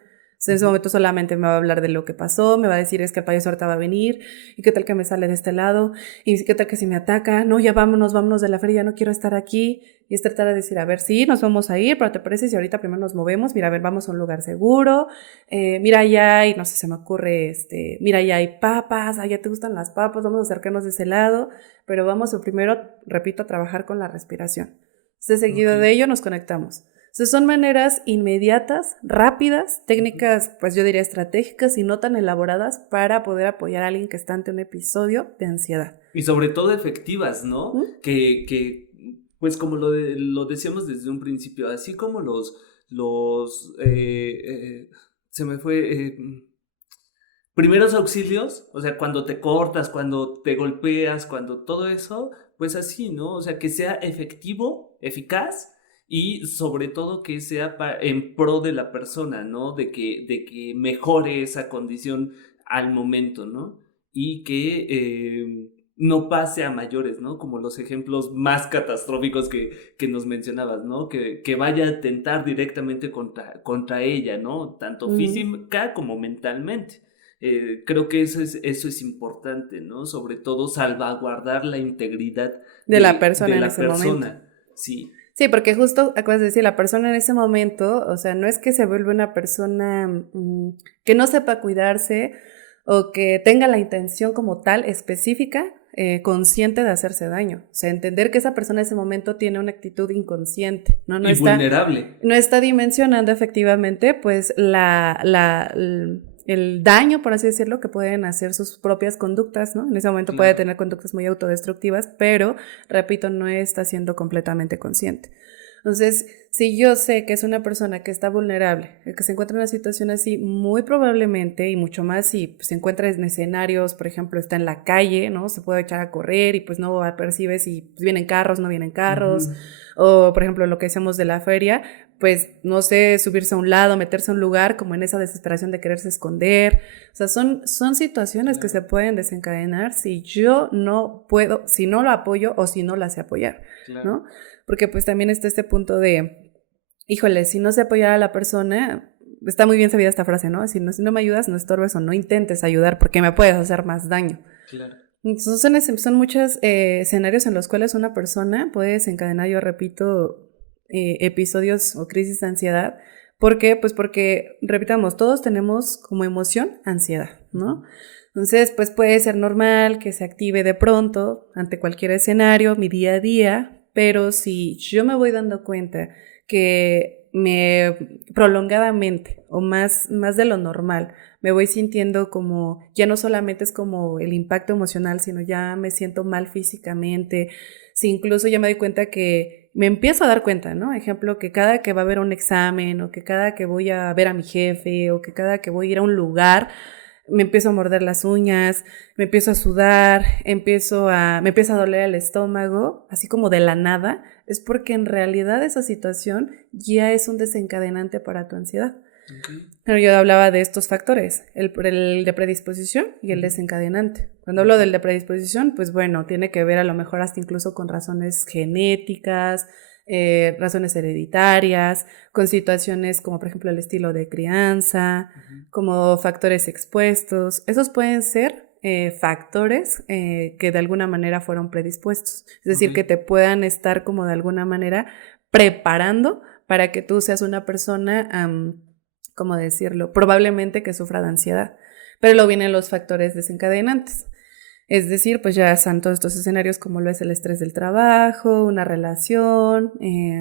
En ese momento solamente me va a hablar de lo que pasó, me va a decir es que el payaso ahorita va a venir, y qué tal que me sale de este lado, y qué tal que si me ataca, no, ya vámonos de la feria, no quiero estar aquí, y es tratar de decir, a ver, sí, nos vamos a ir, pero ¿te parece si ahorita primero nos movemos? Mira, a ver, vamos a un lugar seguro, mira allá, y no sé, se me ocurre, mira allá hay papas, allá te gustan las papas, vamos a acercarnos de ese lado, pero vamos primero, repito, a trabajar con la respiración. Entonces, seguido de ello nos conectamos. Entonces son maneras inmediatas, rápidas, técnicas, pues yo diría estratégicas y no tan elaboradas para poder apoyar a alguien que está ante un episodio de ansiedad. Y sobre todo efectivas, ¿no? Que pues como lo decíamos desde un principio, así como se me fue... primeros auxilios, o sea, cuando te cortas, cuando te golpeas, cuando todo eso, pues así, ¿no? O sea, que sea efectivo, eficaz, y sobre todo que sea en pro de la persona, ¿no? De que mejore esa condición al momento, ¿no? Y que no pase a mayores, ¿no? Como los ejemplos más catastróficos que nos mencionabas, ¿no? Que vaya a atentar directamente contra ella, ¿no? Tanto física como mentalmente. Creo que eso es importante, ¿no? Sobre todo salvaguardar la integridad de la de persona en la ese momento. persona, sí. Sí, porque justo acabas de decir, la persona en ese momento, o sea, no es que se vuelva una persona que no sepa cuidarse o que tenga la intención como tal específica, consciente de hacerse daño. O sea, entender que esa persona en ese momento tiene una actitud inconsciente, ¿no? Y vulnerable. No está dimensionando efectivamente, pues, el daño, por así decirlo, que pueden hacer sus propias conductas, ¿no? En ese momento puede tener conductas muy autodestructivas, pero, repito, no está siendo completamente consciente. Entonces, si yo sé que es una persona que está vulnerable, que se encuentra en una situación así, muy probablemente, y mucho más si se encuentra en escenarios, por ejemplo, está en la calle, ¿no? Se puede echar a correr y pues no percibe si vienen carros, no vienen carros, o por ejemplo, lo que decíamos de la feria, pues no sé, subirse a un lado, meterse a un lugar, como en esa desesperación de quererse esconder. O sea, son situaciones que se pueden desencadenar si yo no puedo, si no lo apoyo o si no la sé apoyar, ¿no? Porque pues también está este punto de, híjole, si no sé apoyar a la persona, está muy bien sabida esta frase, ¿no? Si no me ayudas, no estorbes o no intentes ayudar porque me puedes hacer más daño. Claro. Entonces son muchos escenarios en los cuales una persona puede desencadenar, yo repito, episodios o crisis de ansiedad. ¿Por qué? Pues porque, repitamos, todos tenemos como emoción ansiedad, ¿no? Entonces, pues puede ser normal que se active de pronto ante cualquier escenario, mi día a día, pero si yo me voy dando cuenta que prolongadamente o más de lo normal me voy sintiendo como, ya no solamente es como el impacto emocional, sino ya me siento mal físicamente, si incluso ya me doy cuenta que me empiezo a dar cuenta, ¿no? Ejemplo, que cada que va a haber un examen o que cada que voy a ver a mi jefe o que cada que voy a ir a un lugar, me empiezo a morder las uñas, me empiezo a sudar, me empieza a doler el estómago, así como de la nada, es porque en realidad esa situación ya es un desencadenante para tu ansiedad. Pero yo hablaba de estos factores, el de predisposición y el desencadenante. Cuando hablo del de predisposición, pues bueno, tiene que ver a lo mejor hasta incluso con razones genéticas, razones hereditarias, con situaciones como por ejemplo el estilo de crianza, como factores expuestos. Esos pueden ser factores que de alguna manera fueron predispuestos. Es decir, que te puedan estar como de alguna manera preparando para que tú seas una persona, ¿cómo decirlo? Probablemente que sufra de ansiedad. Pero luego vienen los factores desencadenantes. Es decir, pues ya están todos estos escenarios como lo es el estrés del trabajo, una relación,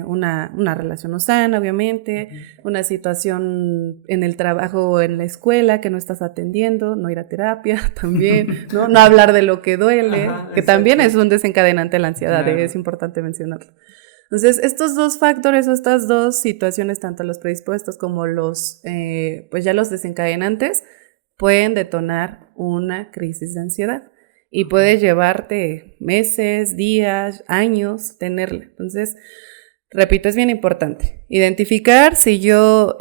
una relación no sana, obviamente, una situación en el trabajo o en la escuela que no estás atendiendo, no ir a terapia también, no hablar de lo que duele, que también es un desencadenante de la ansiedad, es importante mencionarlo. Entonces, estos dos factores o estas dos situaciones, tanto los predispuestos como pues ya los desencadenantes, pueden detonar una crisis de ansiedad. Y puede llevarte meses, días, años tenerla. Entonces, repito, es bien importante identificar si yo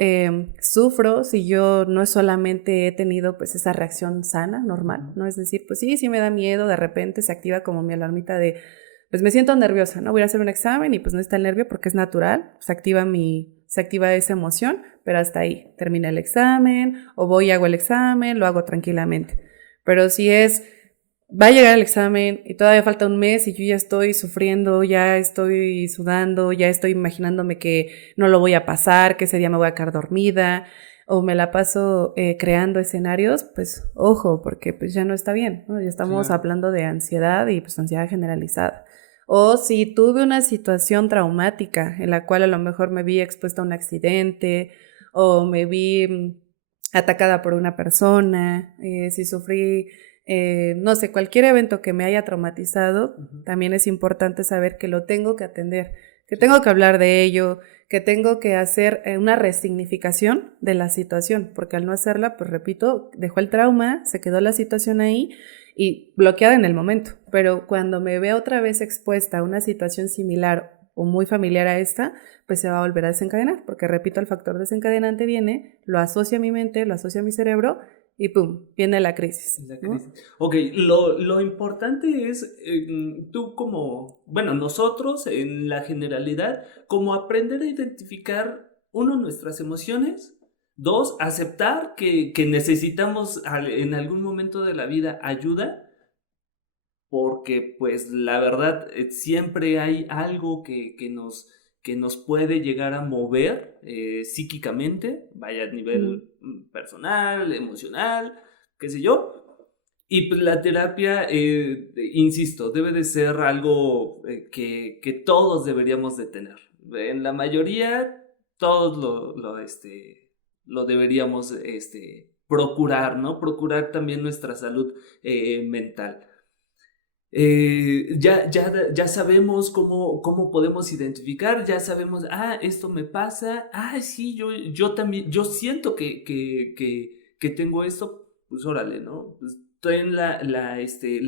sufro, si yo no solamente he tenido pues esa reacción sana, normal, ¿no? Es decir, pues sí me da miedo, de repente se activa como mi alarmita de, pues me siento nerviosa, ¿no? Voy a hacer un examen y pues no está el nervio porque es natural, se activa esa emoción, pero hasta ahí, termina el examen, o voy y hago el examen, lo hago tranquilamente. Pero si va a llegar el examen y todavía falta un mes y yo ya estoy sufriendo, ya estoy sudando, ya estoy imaginándome que no lo voy a pasar, que ese día me voy a quedar dormida o me la paso creando escenarios, pues ojo, porque pues ya no está bien, ¿no? Ya estamos hablando de ansiedad y pues ansiedad generalizada. O si tuve una situación traumática en la cual a lo mejor me vi expuesta a un accidente o me vi atacada por una persona, si sufrí no sé, cualquier evento que me haya traumatizado, también es importante saber que lo tengo que atender, que tengo que hablar de ello, que tengo que hacer una resignificación de la situación, porque al no hacerla, pues repito, dejó el trauma, se quedó la situación ahí y bloqueada en el momento, pero cuando me vea otra vez expuesta a una situación similar o muy familiar a esta, pues se va a volver a desencadenar, porque repito, el factor desencadenante viene, lo asocia a mi mente, lo asocia a mi cerebro, y pum, viene la crisis. La ¿no? crisis. Ok, lo importante es, tú como, bueno, nosotros en la generalidad, como aprender a identificar, uno, nuestras emociones, dos, aceptar que necesitamos en algún momento de la vida ayuda, porque pues la verdad siempre hay algo que nos puede llegar a mover psíquicamente, vaya a Mm. nivel personal, emocional, qué sé yo. Y pues la terapia, insisto, debe de ser algo que todos deberíamos de tener. En la mayoría, todos lo deberíamos procurar, ¿no? Procurar también nuestra salud mental. Ya sabemos cómo podemos identificar, ya sabemos, esto me pasa, sí, yo también, yo siento que tengo esto, pues órale, ¿no? Pues ten la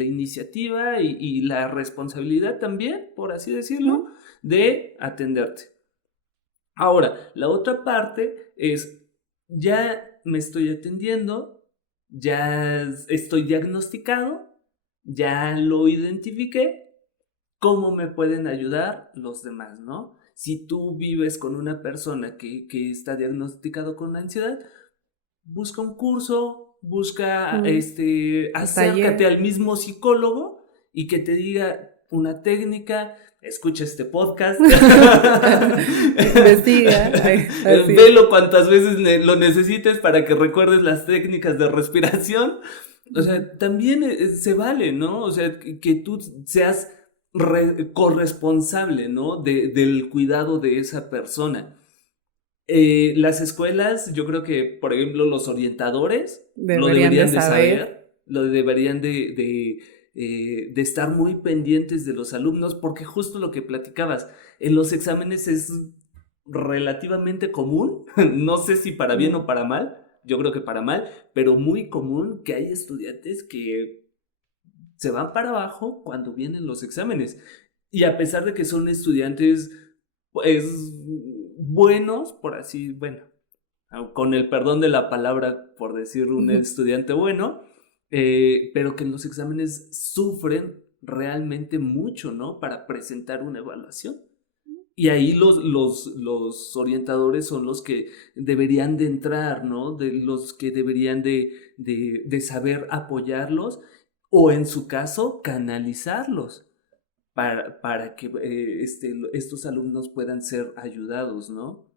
iniciativa y la responsabilidad también, por así decirlo, Mm. de atenderte. Ahora, la otra parte es, ya me estoy atendiendo, ya estoy diagnosticado, ya lo identifiqué, ¿cómo me pueden ayudar los demás, no? Si tú vives con una persona que está diagnosticado con ansiedad, busca un curso, busca, Mm. Un acércate taller. al mismo psicólogo y que te diga una técnica, escucha este podcast, Investiga, así es. velo cuantas veces lo necesites para que recuerdes las técnicas de respiración. O Ujú. sea, también se vale, ¿no? O sea, que tú seas corresponsable, ¿no? Del cuidado de esa persona. Las escuelas, yo creo que, por ejemplo, los orientadores lo Deberían de deberían de saber. saber, lo deberían de estar muy pendientes de los alumnos, porque justo lo que platicabas, en los exámenes es relativamente común, no sé si para bien Mm. o para mal, yo creo que para mal, pero muy común que hay estudiantes que se van para abajo cuando vienen los exámenes. Y a pesar de que son estudiantes, pues, buenos, por así, bueno, con el perdón de la palabra, por decir un Ujú. estudiante bueno, pero que en los exámenes sufren realmente mucho, ¿no? Para presentar una evaluación. Y ahí los orientadores son los que deberían de entrar, ¿no? De los que deberían de saber apoyarlos o en su caso canalizarlos para que estos alumnos puedan ser ayudados, ¿no?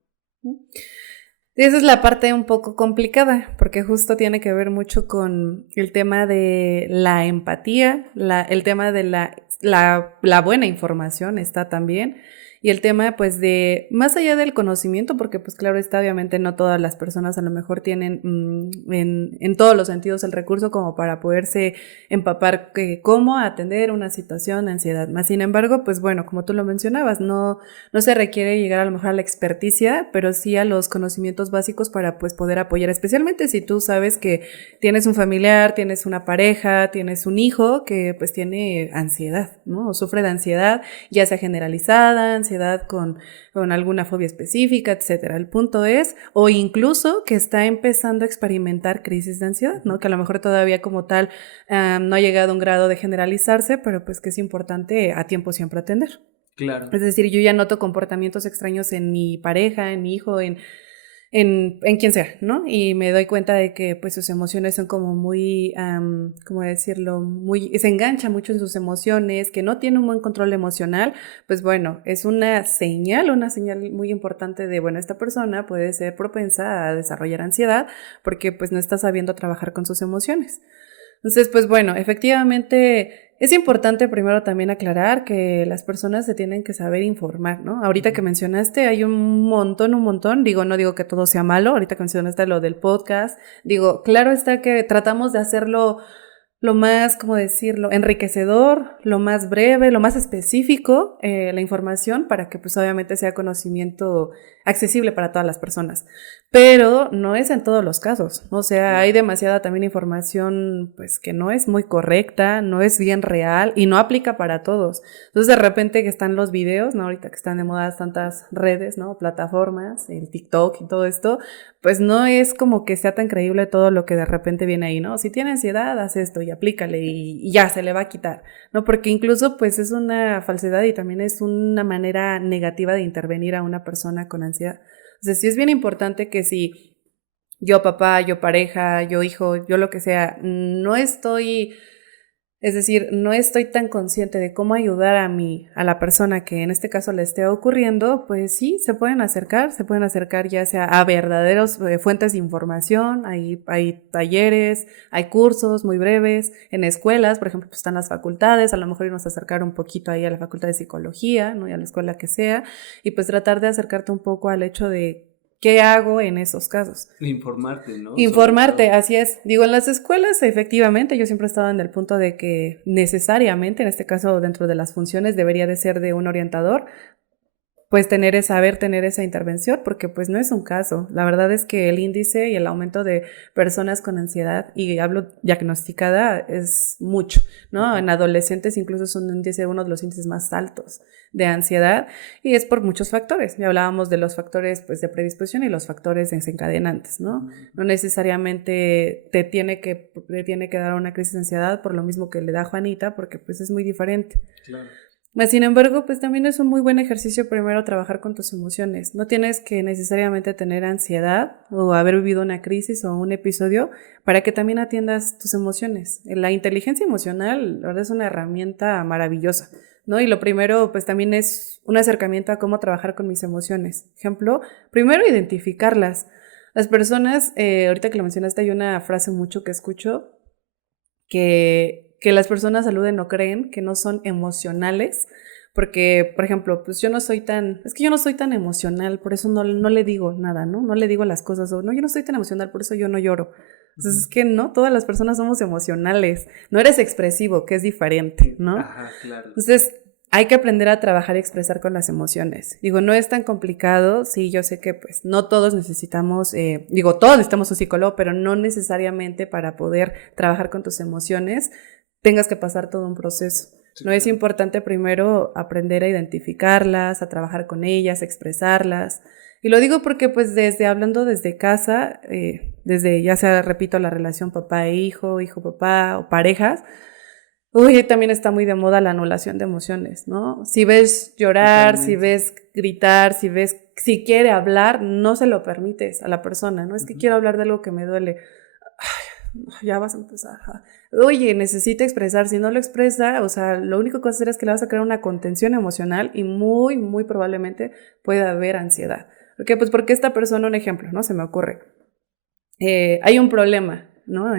Esa es la parte un poco complicada, porque justo tiene que ver mucho con el tema de la empatía, el tema de la buena información está también, y el tema pues de, más allá del conocimiento, porque pues claro está, obviamente no todas las personas a lo mejor tienen en todos los sentidos el recurso como para poderse empapar cómo atender una situación de ansiedad. Más sin embargo, pues bueno, como tú lo mencionabas, no se requiere llegar a lo mejor a la experticia, pero sí a los conocimientos básicos para pues poder apoyar, especialmente si tú sabes que tienes un familiar, tienes una pareja, tienes un hijo que pues tiene ansiedad, ¿no? O sufre de ansiedad, ya sea generalizada, ansiedad con alguna fobia específica, etcétera. El punto es, o incluso que está empezando a experimentar crisis de ansiedad, ¿no? Que a lo mejor todavía como tal no ha llegado a un grado de generalizarse, pero pues que es importante a tiempo siempre atender. Claro. Es decir, yo ya noto comportamientos extraños en mi pareja, en mi hijo, en quien sea, ¿no? Y me doy cuenta de que pues sus emociones son como muy, ¿cómo decirlo? Se engancha mucho en sus emociones, que no tiene un buen control emocional, pues bueno, es una señal muy importante de, bueno, esta persona puede ser propensa a desarrollar ansiedad porque pues no está sabiendo trabajar con sus emociones. Entonces, pues bueno, efectivamente es importante primero también aclarar que las personas se tienen que saber informar, ¿no? Ahorita que mencionaste hay un montón, digo, no digo que todo sea malo, ahorita que mencionaste lo del podcast, digo, claro está que tratamos de hacerlo lo más, ¿cómo decirlo?, enriquecedor, lo más breve, lo más específico, la información para que pues obviamente sea conocimiento accesible para todas las personas, pero no es en todos los casos. O sea, hay demasiada también información pues que no es muy correcta, no es bien real y no aplica para todos. Entonces de repente que están los videos, ¿no? Ahorita que están de moda tantas redes, ¿no? Plataformas, el TikTok y todo esto, pues no es como que sea tan creíble todo lo que de repente viene ahí, ¿no? Si tiene ansiedad, haz esto y aplícale y ya se le va a quitar, ¿no? Porque incluso pues es una falsedad y también es una manera negativa de intervenir a una persona con ansiedad. O sea, sí es bien importante que si yo papá, yo pareja, yo hijo, yo lo que sea, no estoy, es decir, no estoy tan consciente de cómo ayudar a la persona que en este caso le esté ocurriendo, pues sí, se pueden acercar ya sea a verdaderos fuentes de información, hay talleres, hay cursos muy breves, en escuelas, por ejemplo, pues están las facultades, a lo mejor irnos a acercar un poquito ahí a la facultad de psicología, ¿no? Y a la escuela que sea, y pues tratar de acercarte un poco al hecho de ¿qué hago en esos casos? Informarte, ¿no? Informarte, así es. Digo, en las escuelas, efectivamente, yo siempre he estado en el punto de que necesariamente, en este caso, dentro de las funciones, debería de ser de un orientador, pues saber tener esa intervención, porque pues no es un caso. La verdad es que el índice y el aumento de personas con ansiedad, y hablo diagnosticada, es mucho, ¿no? En adolescentes incluso es un índice, uno de los índices más altos de ansiedad, y es por muchos factores. Ya hablábamos de los factores pues de predisposición y los factores desencadenantes, ¿no? No necesariamente te tiene que dar una crisis de ansiedad por lo mismo que le da a Juanita, porque pues es muy diferente. Claro. Sin embargo, pues también es un muy buen ejercicio primero trabajar con tus emociones. No tienes que necesariamente tener ansiedad o haber vivido una crisis o un episodio para que también atiendas tus emociones. La inteligencia emocional, la verdad, es una herramienta maravillosa, ¿no? Y lo primero, pues también es un acercamiento a cómo trabajar con mis emociones. Ejemplo, primero identificarlas. Las personas, ahorita que lo mencionaste, hay una frase mucho que escucho que las personas aluden o creen que no son emocionales, porque, por ejemplo, pues yo no soy tan emocional, por eso no le digo nada, ¿no? No le digo las cosas, o no, yo no soy tan emocional, por eso yo no lloro. Entonces es que no, todas las personas somos emocionales, no eres expresivo, que es diferente, ¿no? Ajá, claro. Entonces hay que aprender a trabajar y expresar con las emociones. Digo, no es tan complicado, sí, yo sé que pues no todos necesitamos, todos necesitamos un psicólogo, pero no necesariamente para poder trabajar con tus emociones tengas que pasar todo un proceso. Sí, no, claro. Es importante primero aprender a identificarlas, a trabajar con ellas, a expresarlas. Y lo digo porque pues hablando desde casa, desde ya sea, repito, la relación papá e hijo, hijo-papá o parejas, también está muy de moda la anulación de emociones, ¿no? Si ves llorar, totalmente. Si ves gritar, si quiere hablar, no se lo permites a la persona, ¿no? Es que quiero hablar de algo que me duele. Ay, ya vas a empezar. Oye, necesita expresar. Si no lo expresa, o sea, lo único que vas a hacer es que le vas a crear una contención emocional y muy, muy probablemente pueda haber ansiedad. ¿Por qué? Pues porque esta persona, un ejemplo, ¿no? Se me ocurre. Hay un problema, ¿no?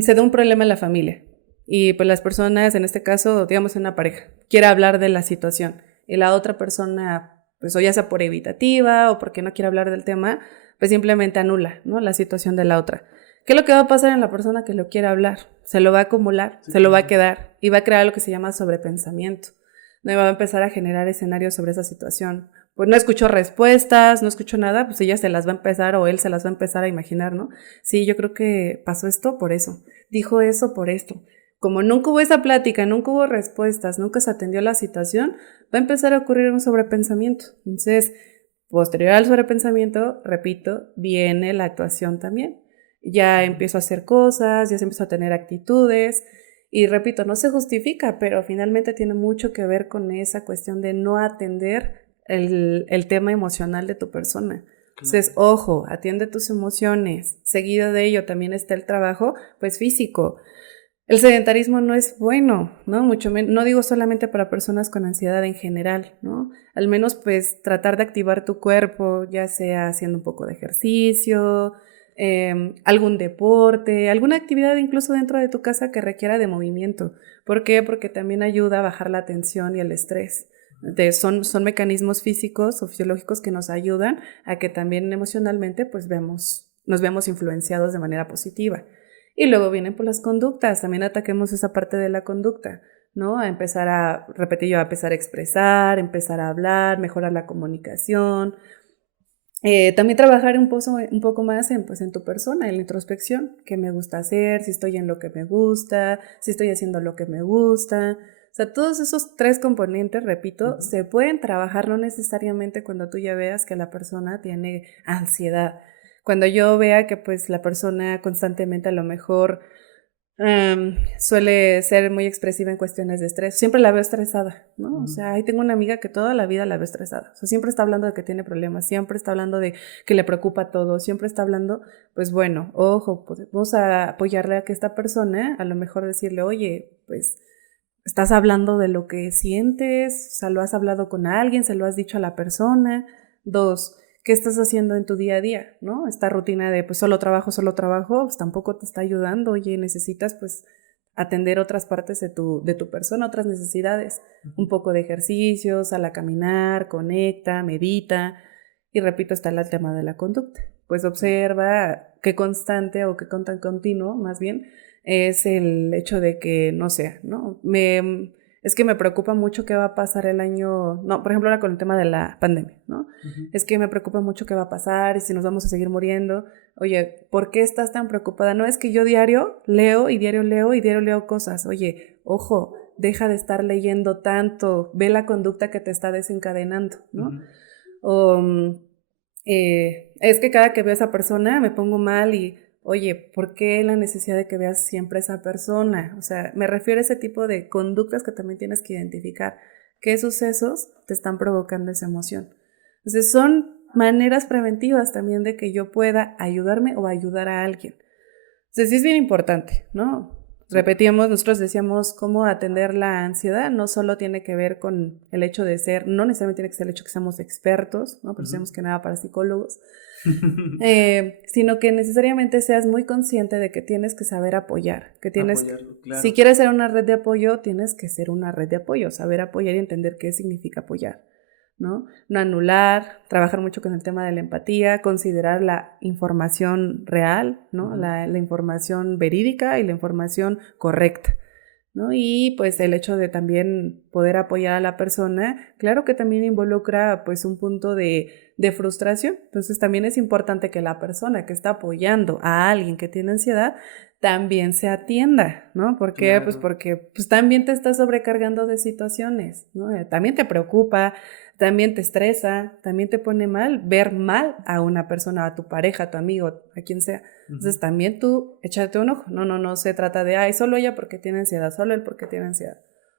Se da un problema en la familia. Y pues las personas, en este caso, digamos una pareja, quiere hablar de la situación y la otra persona, pues o ya sea por evitativa o porque no quiere hablar del tema, pues simplemente anula, ¿no? La situación de la otra. ¿Qué es lo que va a pasar en la persona que lo quiere hablar? Se lo va a acumular, sí, se lo va a quedar y va a crear lo que se llama sobrepensamiento. ¿No? Va a empezar a generar escenarios sobre esa situación. Pues no escuchó respuestas, no escuchó nada, pues ella se las va a empezar o él se las va a empezar a imaginar, ¿no? Sí, yo creo que pasó esto por eso, dijo eso por esto. Como nunca hubo esa plática, nunca hubo respuestas, nunca se atendió la situación, va a empezar a ocurrir un sobrepensamiento. Entonces, posterior al sobrepensamiento, repito, viene la actuación también. Ya empiezo a hacer cosas, ya se empezó a tener actitudes y repito, no se justifica, pero finalmente tiene mucho que ver con esa cuestión de no atender el tema emocional de tu persona. Claro. Entonces, ojo, atiende tus emociones. Seguido de ello también está el trabajo, pues físico. El sedentarismo no es bueno, ¿no? Mucho menos, no digo solamente para personas con ansiedad en general, ¿no? Al menos pues tratar de activar tu cuerpo, ya sea haciendo un poco de ejercicio, algún deporte, alguna actividad incluso dentro de tu casa que requiera de movimiento. ¿Por qué? Porque también ayuda a bajar la tensión y el estrés. Son mecanismos físicos o fisiológicos que nos ayudan a que también emocionalmente pues nos vemos influenciados de manera positiva. Y luego vienen por las conductas, también ataquemos esa parte de la conducta. ¿no? A empezar a, repetí yo, a empezar a expresar, empezar a hablar, mejorar la comunicación. También trabajar un poco más en, pues, en tu persona, en la introspección, qué me gusta hacer, si estoy en lo que me gusta, si estoy haciendo lo que me gusta. O sea, todos esos 3 componentes, repito, se pueden trabajar no necesariamente cuando tú ya veas que la persona tiene ansiedad. Cuando yo vea que pues la persona constantemente a lo mejor suele ser muy expresiva en cuestiones de estrés. Siempre la veo estresada, ¿no? O sea, ahí tengo una amiga que toda la vida la veo estresada. O sea, siempre está hablando de que tiene problemas, siempre está hablando de que le preocupa todo, siempre está hablando, pues bueno, ojo, pues vamos a apoyarle a que esta persona, a lo mejor decirle, oye, pues estás hablando de lo que sientes, o sea, lo has hablado con alguien, se lo has dicho a la persona. 2, ¿qué estás haciendo en tu día a día? ¿No? Esta rutina de pues solo trabajo, pues tampoco te está ayudando. Oye, necesitas pues atender otras partes de tu persona, otras necesidades. Un poco de ejercicios, sal a caminar, conecta, medita. Y repito, está el tema de la conducta. Pues observa qué constante o qué tan continuo, más bien, es el hecho de que, no sé, ¿no? Es que me preocupa mucho qué va a pasar el año, no, por ejemplo ahora con el tema de la pandemia, ¿no? Es que me preocupa mucho qué va a pasar y si nos vamos a seguir muriendo. Oye, ¿por qué estás tan preocupada? No, es que yo diario leo y diario leo cosas. Oye, ojo, deja de estar leyendo tanto, ve la conducta que te está desencadenando, ¿no? O es que cada que veo a esa persona me pongo mal y oye, ¿por qué la necesidad de que veas siempre a esa persona? O sea, me refiero a ese tipo de conductas que también tienes que identificar. ¿Qué sucesos te están provocando esa emoción? Entonces, son maneras preventivas también de que yo pueda ayudarme o ayudar a alguien. Entonces, sí es bien importante, ¿no? Repetíamos, nosotros decíamos cómo atender la ansiedad no solo tiene que ver con el hecho de ser, no necesariamente tiene que ser el hecho que seamos expertos, ¿no? Pero decíamos que nada para psicólogos, sino que necesariamente seas muy consciente de que tienes que saber apoyar, que tienes, claro. Si quieres ser una red de apoyo, tienes que ser una red de apoyo, saber apoyar y entender qué significa apoyar, ¿no? No anular, trabajar mucho con el tema de la empatía, considerar la información real, ¿no? La información verídica y la información correcta, ¿no? Y pues el hecho de también poder apoyar a la persona, claro que también involucra pues un punto de frustración. Entonces también es importante que la persona que está apoyando a alguien que tiene ansiedad también se atienda, ¿no? ¿Por qué? Claro. Pues porque pues también te está sobrecargando de situaciones, ¿no? También te preocupa, también te estresa, también te pone mal ver mal a una persona, a tu pareja, a tu amigo, a quien sea. Entonces también tú échate un ojo. No se trata de, solo ella porque tiene ansiedad, solo él porque tiene ansiedad.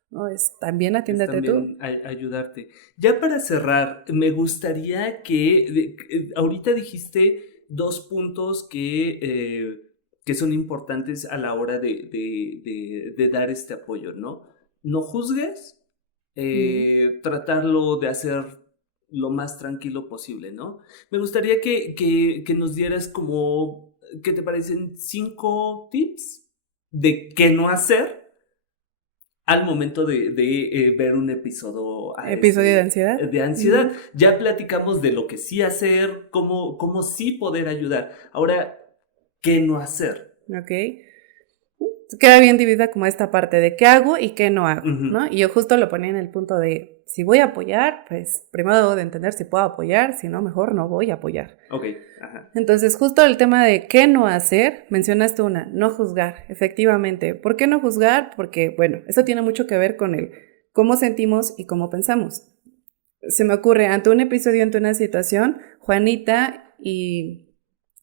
No, también atiéndete tú. Ayudarte. Ya para cerrar, me gustaría que ahorita dijiste 2 puntos que son importantes a la hora de dar este apoyo, ¿no? No juzgues, tratarlo de hacer lo más tranquilo posible, ¿no? Me gustaría que nos dieras como, ¿qué te parecen? 5 tips de qué no hacer al momento de ver un episodio ¿Episodio de ansiedad? de ansiedad. Ya platicamos de lo que sí hacer, cómo sí poder ayudar. Ahora, ¿qué no hacer? Ok. Queda bien dividida como esta parte de qué hago y qué no hago, ¿no? Y yo justo lo ponía en el punto de, si voy a apoyar, pues primero debo de entender si puedo apoyar, si no, mejor no voy a apoyar. Ok, ajá. Entonces, justo el tema de qué no hacer, mencionaste una, no juzgar, efectivamente. ¿Por qué no juzgar? Porque, bueno, eso tiene mucho que ver con el cómo sentimos y cómo pensamos. Se me ocurre, ante un episodio, ante una situación, Juanita y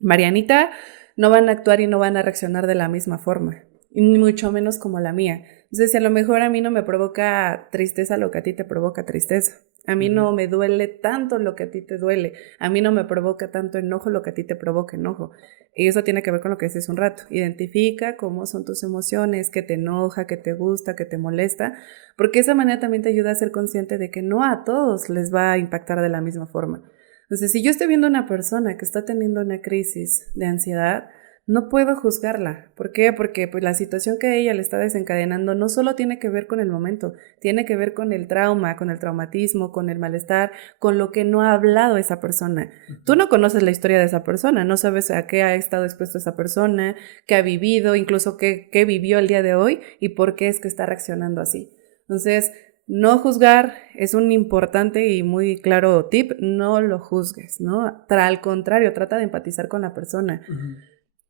Marianita no van a actuar y no van a reaccionar de la misma forma, ni mucho menos como la mía. Entonces, si a lo mejor a mí no me provoca tristeza lo que a ti te provoca tristeza, a mí no me duele tanto lo que a ti te duele, a mí no me provoca tanto enojo lo que a ti te provoca enojo. Y eso tiene que ver con lo que decías un rato. Identifica cómo son tus emociones, qué te enoja, qué te gusta, qué te molesta, porque esa manera también te ayuda a ser consciente de que no a todos les va a impactar de la misma forma. Entonces, si yo estoy viendo a una persona que está teniendo una crisis de ansiedad, no puedo juzgarla. ¿Por qué? Porque pues, la situación que ella le está desencadenando no solo tiene que ver con el momento, tiene que ver con el trauma, con el traumatismo, con el malestar, con lo que no ha hablado esa persona. Tú no conoces la historia de esa persona, no sabes a qué ha estado expuesta esa persona, qué ha vivido, incluso qué vivió el día de hoy y por qué es que está reaccionando así. Entonces, no juzgar es un importante y muy claro tip, no lo juzgues, ¿no? Al contrario, trata de empatizar con la persona.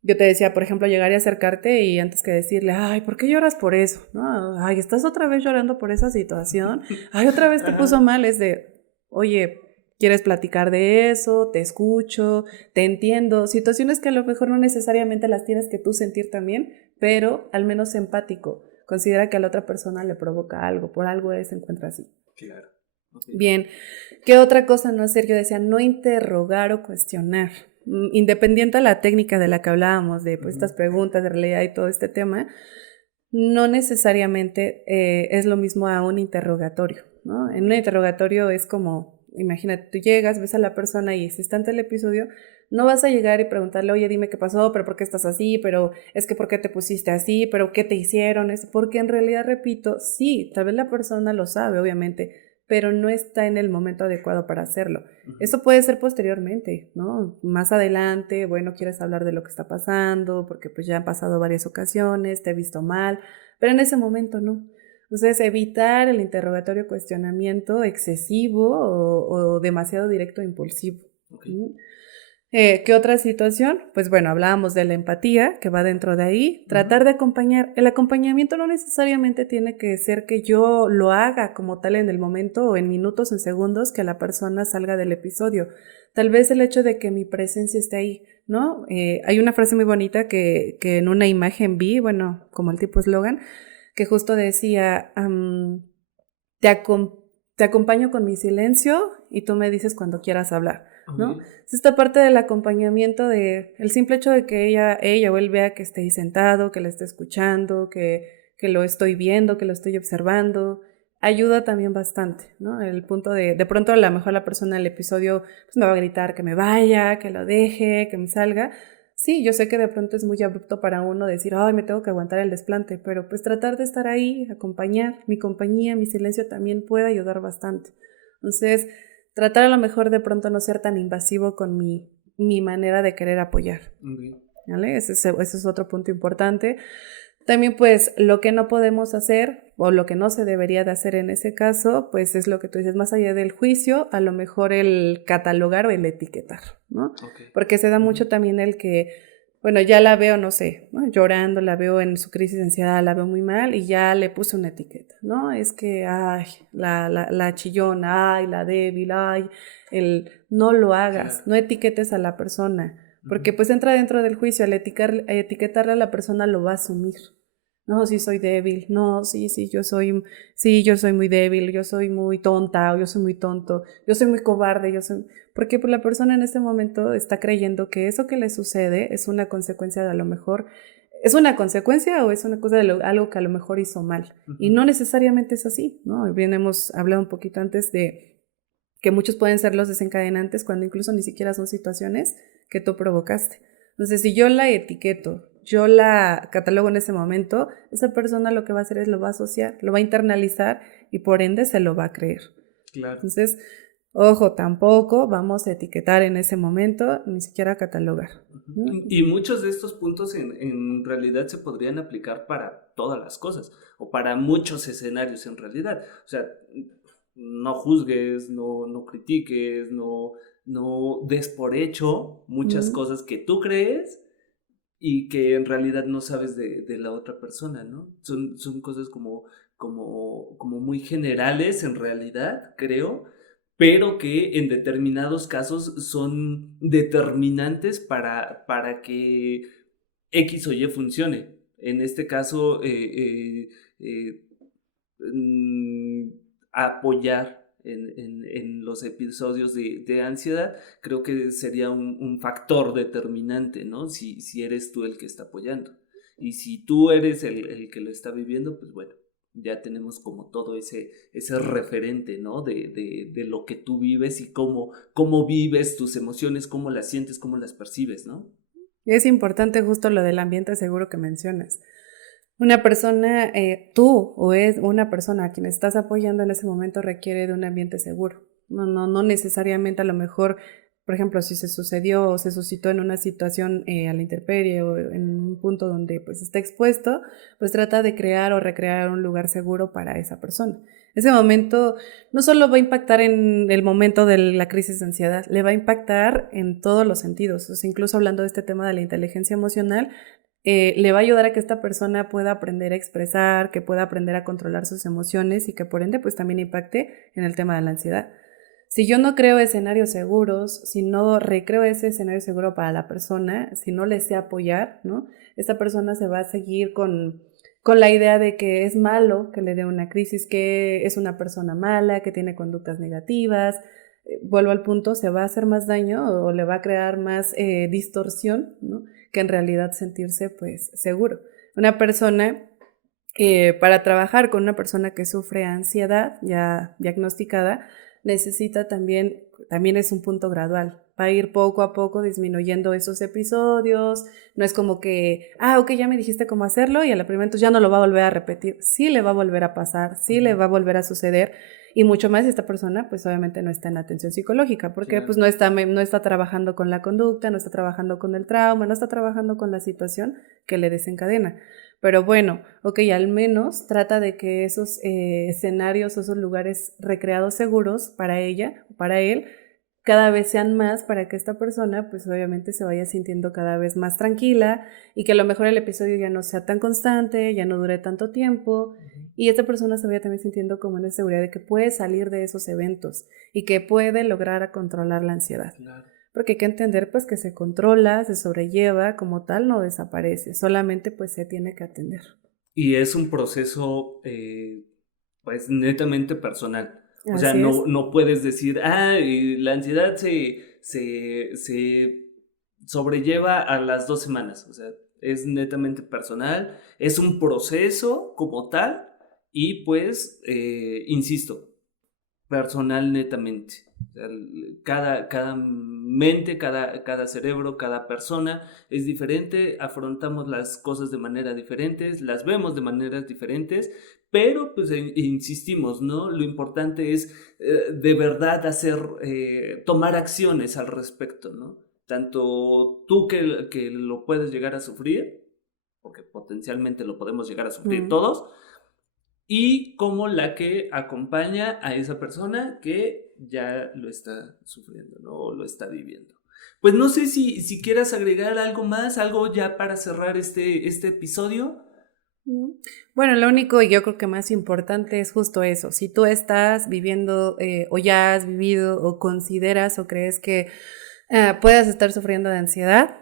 Yo te decía, por ejemplo, llegar y acercarte y antes que decirle, ay, ¿por qué lloras por eso? ¿No? Ay, ¿estás otra vez llorando por esa situación? Ay, otra vez te puso mal, es de, oye, ¿quieres platicar de eso? Te escucho, te entiendo. Situaciones que a lo mejor no necesariamente las tienes que tú sentir también, pero al menos empático. Considera que a la otra persona le provoca algo, por algo se encuentra así. Claro. Okay. Bien, ¿qué otra cosa no hacer? Yo decía, no interrogar o cuestionar. Independiente de la técnica de la que hablábamos, de pues, estas preguntas de realidad y todo este tema, no necesariamente es lo mismo a un interrogatorio, ¿no? En un interrogatorio es como, imagínate, tú llegas, ves a la persona y si está ante el episodio, no vas a llegar y preguntarle, oye, dime qué pasó, pero por qué estás así, pero es que por qué te pusiste así, pero qué te hicieron, porque en realidad, repito, sí, tal vez la persona lo sabe, obviamente, pero no está en el momento adecuado para hacerlo. Eso puede ser posteriormente, ¿no? Más adelante, bueno, quieres hablar de lo que está pasando, porque pues ya han pasado varias ocasiones, te he visto mal, pero en ese momento no. Entonces, evitar el interrogatorio cuestionamiento excesivo o demasiado directo e impulsivo. Okay. ¿Qué otra situación? Pues bueno, hablábamos de la empatía, que va dentro de ahí. Tratar de acompañar. El acompañamiento no necesariamente tiene que ser que yo lo haga como tal en el momento o en minutos, en segundos, que la persona salga del episodio. Tal vez el hecho de que mi presencia esté ahí, ¿no? Hay una frase muy bonita que en una imagen vi, bueno, como el tipo eslogan, que justo decía, te acompaño con mi silencio y tú me dices cuando quieras hablar, ¿no? Es esta parte del acompañamiento, de el simple hecho de que ella o él vea que esté ahí sentado, que le esté escuchando, que lo estoy viendo, que lo estoy observando, ayuda también bastante, ¿no? El punto de pronto a lo mejor la persona del episodio pues me va a gritar que me vaya, que lo deje, que me salga. Sí, yo sé que de pronto es muy abrupto para uno decir, ay, me tengo que aguantar el desplante, pero pues tratar de estar ahí, acompañar, mi compañía, mi silencio también puede ayudar bastante. Entonces, tratar a lo mejor de pronto no ser tan invasivo con mi manera de querer apoyar. ¿Vale? Ese es otro punto importante. También pues lo que no podemos hacer o lo que no se debería de hacer en ese caso, pues es lo que tú dices, más allá del juicio, a lo mejor el catalogar o el etiquetar, ¿no? Okay. Porque se da mucho también el que, bueno, ya la veo, no sé, ¿no? Llorando, la veo en su crisis de ansiedad, la veo muy mal y ya le puse una etiqueta, ¿no? Es que, ay, la chillona, ay, la débil, ay, no lo hagas, claro. No etiquetes a la persona. Porque pues entra dentro del juicio, al etiquetarle a la persona lo va a asumir. No, sí soy débil, no, sí, yo soy muy débil, yo soy muy tonta, o yo soy muy tonto, yo soy muy cobarde, porque pues la persona en este momento está creyendo que eso que le sucede es una consecuencia de a lo mejor, ¿es una consecuencia o es una cosa de algo que a lo mejor hizo mal? Y no necesariamente es así, ¿no? Bien hemos hablado un poquito antes de que muchos pueden ser los desencadenantes cuando incluso ni siquiera son situaciones que tú provocaste. Entonces, si yo la etiqueto, yo la catalogo en ese momento, esa persona lo que va a hacer es lo va a asociar, lo va a internalizar y por ende se lo va a creer. Claro. Entonces, ojo, tampoco vamos a etiquetar en ese momento, ni siquiera catalogar. Y muchos de estos puntos en realidad se podrían aplicar para todas las cosas o para muchos escenarios en realidad. O sea, no juzgues, no critiques, no des por hecho muchas cosas que tú crees y que en realidad no sabes de la otra persona, ¿no? Son cosas como muy generales en realidad, creo, pero que en determinados casos son determinantes para que X o Y funcione. En este caso, apoyar en los episodios de ansiedad, creo que sería un factor determinante, ¿no? Si eres tú el que está apoyando. Y si tú eres el que lo está viviendo, pues bueno, ya tenemos como todo ese referente, ¿no? De lo que tú vives y cómo vives tus emociones, cómo las sientes, cómo las percibes, ¿no? Es importante justo lo del ambiente seguro que mencionas. Una persona, tú o es una persona a quien estás apoyando en ese momento requiere de un ambiente seguro. No necesariamente a lo mejor por ejemplo, si se sucedió o se suscitó en una situación a la intemperie o en un punto donde pues está expuesto, pues trata de crear o recrear un lugar seguro para esa persona. Ese momento no solo va a impactar en el momento de la crisis de ansiedad, le va a impactar en todos los sentidos. O sea, incluso hablando de este tema de la inteligencia emocional, le va a ayudar a que esta persona pueda aprender a expresar, que pueda aprender a controlar sus emociones y que por ende pues también impacte en el tema de la ansiedad. Si yo no creo escenarios seguros, si no recreo ese escenario seguro para la persona, si no le sé apoyar, ¿no? Esta persona se va a seguir con la idea de que es malo que le dé una crisis, que es una persona mala, que tiene conductas negativas. Vuelvo al punto, se va a hacer más daño o le va a crear más distorsión, ¿no? Que en realidad sentirse pues seguro. Una persona, para trabajar con una persona que sufre ansiedad ya diagnosticada, necesita también es un punto gradual, va a ir poco a poco disminuyendo esos episodios, no es como que, ok, ya me dijiste cómo hacerlo y a la primera entonces ya no lo va a volver a repetir, sí le va a volver a pasar, sí le va a volver a suceder, y mucho más si esta persona pues obviamente no está en atención psicológica, porque pues no está trabajando con la conducta, no está trabajando con el trauma, no está trabajando con la situación que le desencadena. Pero bueno, al menos trata de que esos escenarios, esos lugares recreados seguros para ella, para él, cada vez sean más para que esta persona pues obviamente se vaya sintiendo cada vez más tranquila y que a lo mejor el episodio ya no sea tan constante, ya no dure tanto tiempo y esta persona se vaya también sintiendo como en la seguridad de que puede salir de esos eventos y que puede lograr controlar la ansiedad. Claro. Porque hay que entender pues que se controla, se sobrelleva, como tal no desaparece, solamente pues se tiene que atender. Y es un proceso pues netamente personal. O sea, Así es. no puedes decir, la ansiedad se sobrelleva a las 2 semanas. O sea, es netamente personal, es un proceso como tal y pues, insisto, personal netamente. O sea, cada mente, cada cerebro, cada persona es diferente, afrontamos las cosas de manera diferentes, las vemos de maneras diferentes, pero pues insistimos, ¿no? Lo importante es de verdad tomar acciones al respecto, ¿no? Tanto tú que lo puedes llegar a sufrir, porque potencialmente lo podemos llegar a sufrir todos, y como la que acompaña a esa persona que ya lo está sufriendo, ¿no? O lo está viviendo. Pues no sé si quieras agregar algo más, algo ya para cerrar este episodio. Bueno, lo único y yo creo que más importante es justo eso. Si tú estás viviendo o ya has vivido o consideras o crees que puedas estar sufriendo de ansiedad,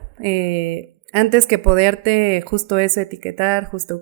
antes que poderte justo eso etiquetar, justo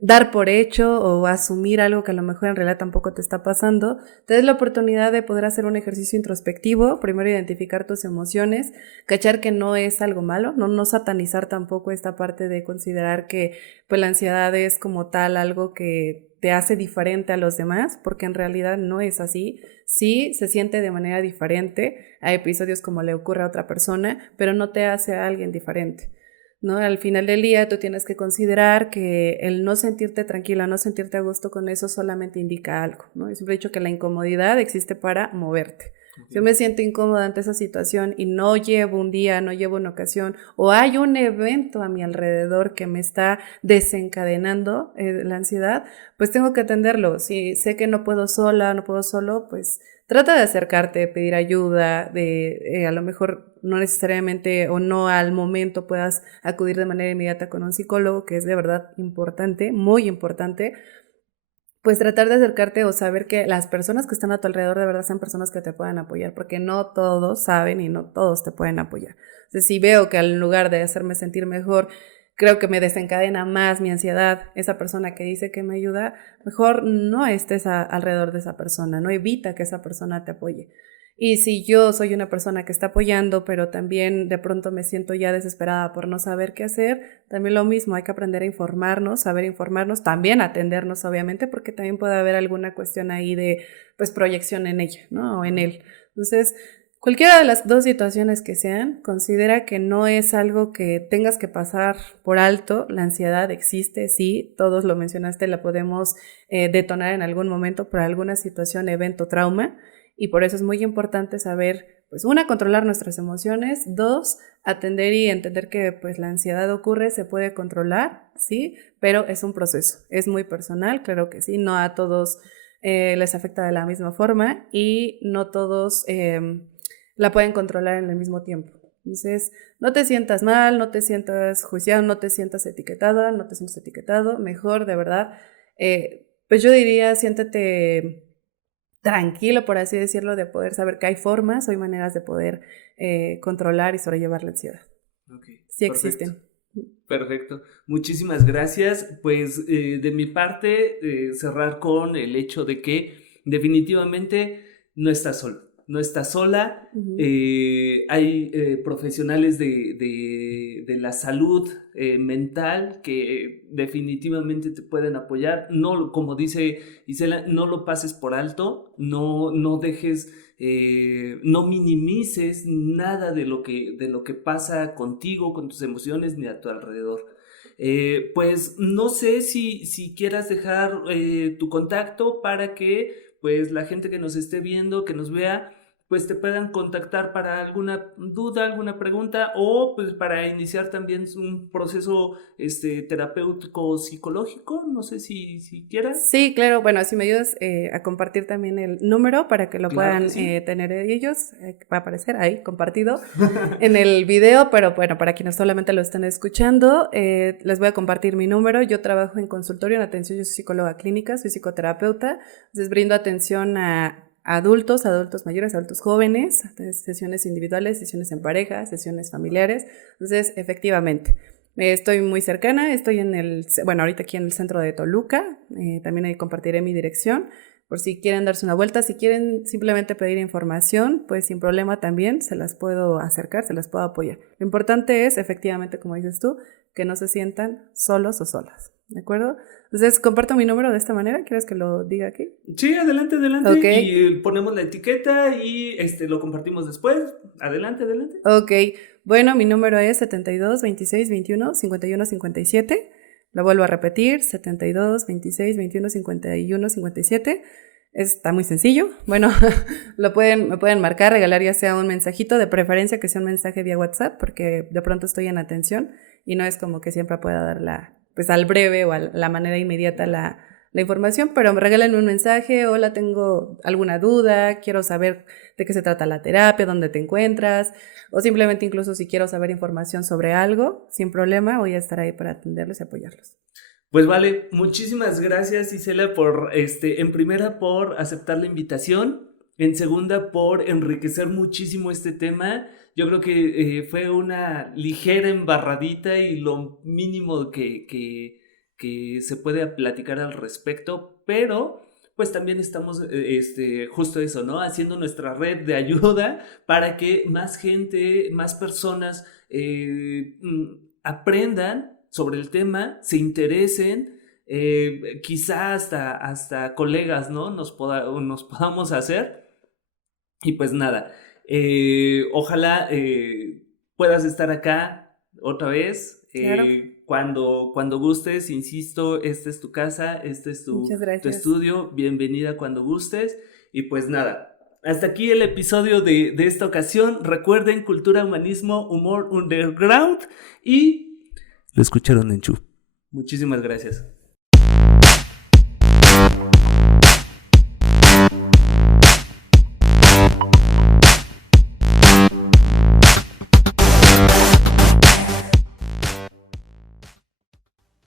dar por hecho o asumir algo que a lo mejor en realidad tampoco te está pasando, te des la oportunidad de poder hacer un ejercicio introspectivo, primero identificar tus emociones, cachar que no es algo malo, no satanizar tampoco esta parte de considerar que pues la ansiedad es como tal algo que te hace diferente a los demás, porque en realidad no es así. Sí, se siente de manera diferente a episodios como le ocurre a otra persona, pero no te hace a alguien diferente, ¿no? Al final del día tú tienes que considerar que el no sentirte tranquila, no sentirte a gusto con eso solamente indica algo, ¿no? Yo siempre he dicho que la incomodidad existe para moverte. Okay. Yo me siento incómoda ante esa situación y no llevo un día, no llevo una ocasión o hay un evento a mi alrededor que me está desencadenando la ansiedad, pues tengo que atenderlo. Si sé que no puedo sola, no puedo solo, pues trata de acercarte, pedir ayuda, a lo mejor no necesariamente o no al momento puedas acudir de manera inmediata con un psicólogo, que es de verdad importante, muy importante, pues tratar de acercarte o saber que las personas que están a tu alrededor de verdad sean personas que te puedan apoyar, porque no todos saben y no todos te pueden apoyar. Entonces, si veo que en lugar de hacerme sentir mejor, creo que me desencadena más mi ansiedad, esa persona que dice que me ayuda, mejor no estés alrededor de esa persona, no evita que esa persona te apoye. Y si yo soy una persona que está apoyando, pero también de pronto me siento ya desesperada por no saber qué hacer, también lo mismo, hay que aprender a informarnos, saber informarnos, también atendernos obviamente, porque también puede haber alguna cuestión ahí de pues proyección en ella, ¿no? O en él. Entonces, cualquiera de las dos situaciones que sean, considera que no es algo que tengas que pasar por alto. La ansiedad existe, sí, todos lo mencionaste, la podemos detonar en algún momento por alguna situación, evento, trauma, y por eso es muy importante saber pues una, controlar nuestras emociones, dos, atender y entender que pues la ansiedad ocurre, se puede controlar, sí, pero es un proceso, es muy personal, claro que sí, no a todos les afecta de la misma forma y no todos la pueden controlar en el mismo tiempo. Entonces, no te sientas mal, no te sientas juiciado, no te sientas etiquetada, no te sientas etiquetado, mejor de verdad, pues yo diría, siéntate tranquilo, por así decirlo, de poder saber que hay formas o hay maneras de poder controlar y sobrellevar la ansiedad. Okay, Sí perfecto. existen. Perfecto, muchísimas gracias. Pues de mi parte, cerrar con el hecho de que definitivamente no estás solo, no estás sola. Hay profesionales de la salud mental que definitivamente te pueden apoyar. No, como dice Isela, no lo pases por alto, no dejes, no minimices nada de lo que pasa contigo, con tus emociones, ni a tu alrededor. Pues no sé si quieras dejar tu contacto para que pues la gente que nos esté viendo, que nos vea, pues te puedan contactar para alguna duda, alguna pregunta, o pues para iniciar también un proceso terapéutico psicológico, no sé si quieras. Sí, claro, bueno, si me ayudas a compartir también el número para que lo Claro puedan que sí. tener ellos, va a aparecer ahí compartido en el video, pero bueno, para quienes solamente lo están escuchando, les voy a compartir mi número. Yo trabajo en consultorio en atención, yo soy psicóloga clínica, soy psicoterapeuta, entonces brindo atención a adultos, adultos mayores, adultos jóvenes, sesiones individuales, sesiones en pareja, sesiones familiares, entonces efectivamente. Estoy muy cercana, estoy ahorita aquí en el centro de Toluca, también ahí compartiré mi dirección, por si quieren darse una vuelta, si quieren simplemente pedir información, pues sin problema también se las puedo acercar, se las puedo apoyar. Lo importante es, efectivamente, como dices tú, que no se sientan solos o solas, ¿de acuerdo? Entonces, comparto mi número de esta manera, ¿quieres que lo diga aquí? Sí, adelante, adelante. Ok. Y ponemos la etiqueta y lo compartimos después. Adelante, adelante. Ok, bueno, mi número es 72 26 21 51 57. Lo vuelvo a repetir, 72 26 21 51 57. Está muy sencillo. Bueno, me pueden marcar, regalar ya sea un mensajito, de preferencia que sea un mensaje vía WhatsApp, porque de pronto estoy en atención y no es como que siempre pueda dar pues al breve o a la manera inmediata la información, pero me regalan un mensaje: hola, tengo alguna duda, quiero saber de qué se trata la terapia, dónde te encuentras, o simplemente incluso si quiero saber información sobre algo, sin problema, voy a estar ahí para atenderlos y apoyarlos. Pues vale, muchísimas gracias, Isela, en primera por aceptar la invitación, en segunda por enriquecer muchísimo este tema. Yo creo que fue una ligera embarradita y lo mínimo que se puede platicar al respecto, pero pues también estamos justo eso, ¿no? Haciendo nuestra red de ayuda para que más gente, más personas aprendan sobre el tema, se interesen, quizá hasta colegas, ¿no? Nos podamos hacer. Y pues nada, ojalá puedas estar acá otra vez. Claro. Cuando gustes, insisto, esta es tu casa, este es tu estudio, bienvenida cuando gustes. Y pues nada, hasta aquí el episodio de esta ocasión. Recuerden, cultura, humanismo, humor underground y... Lo escucharon en Chu. Muchísimas gracias.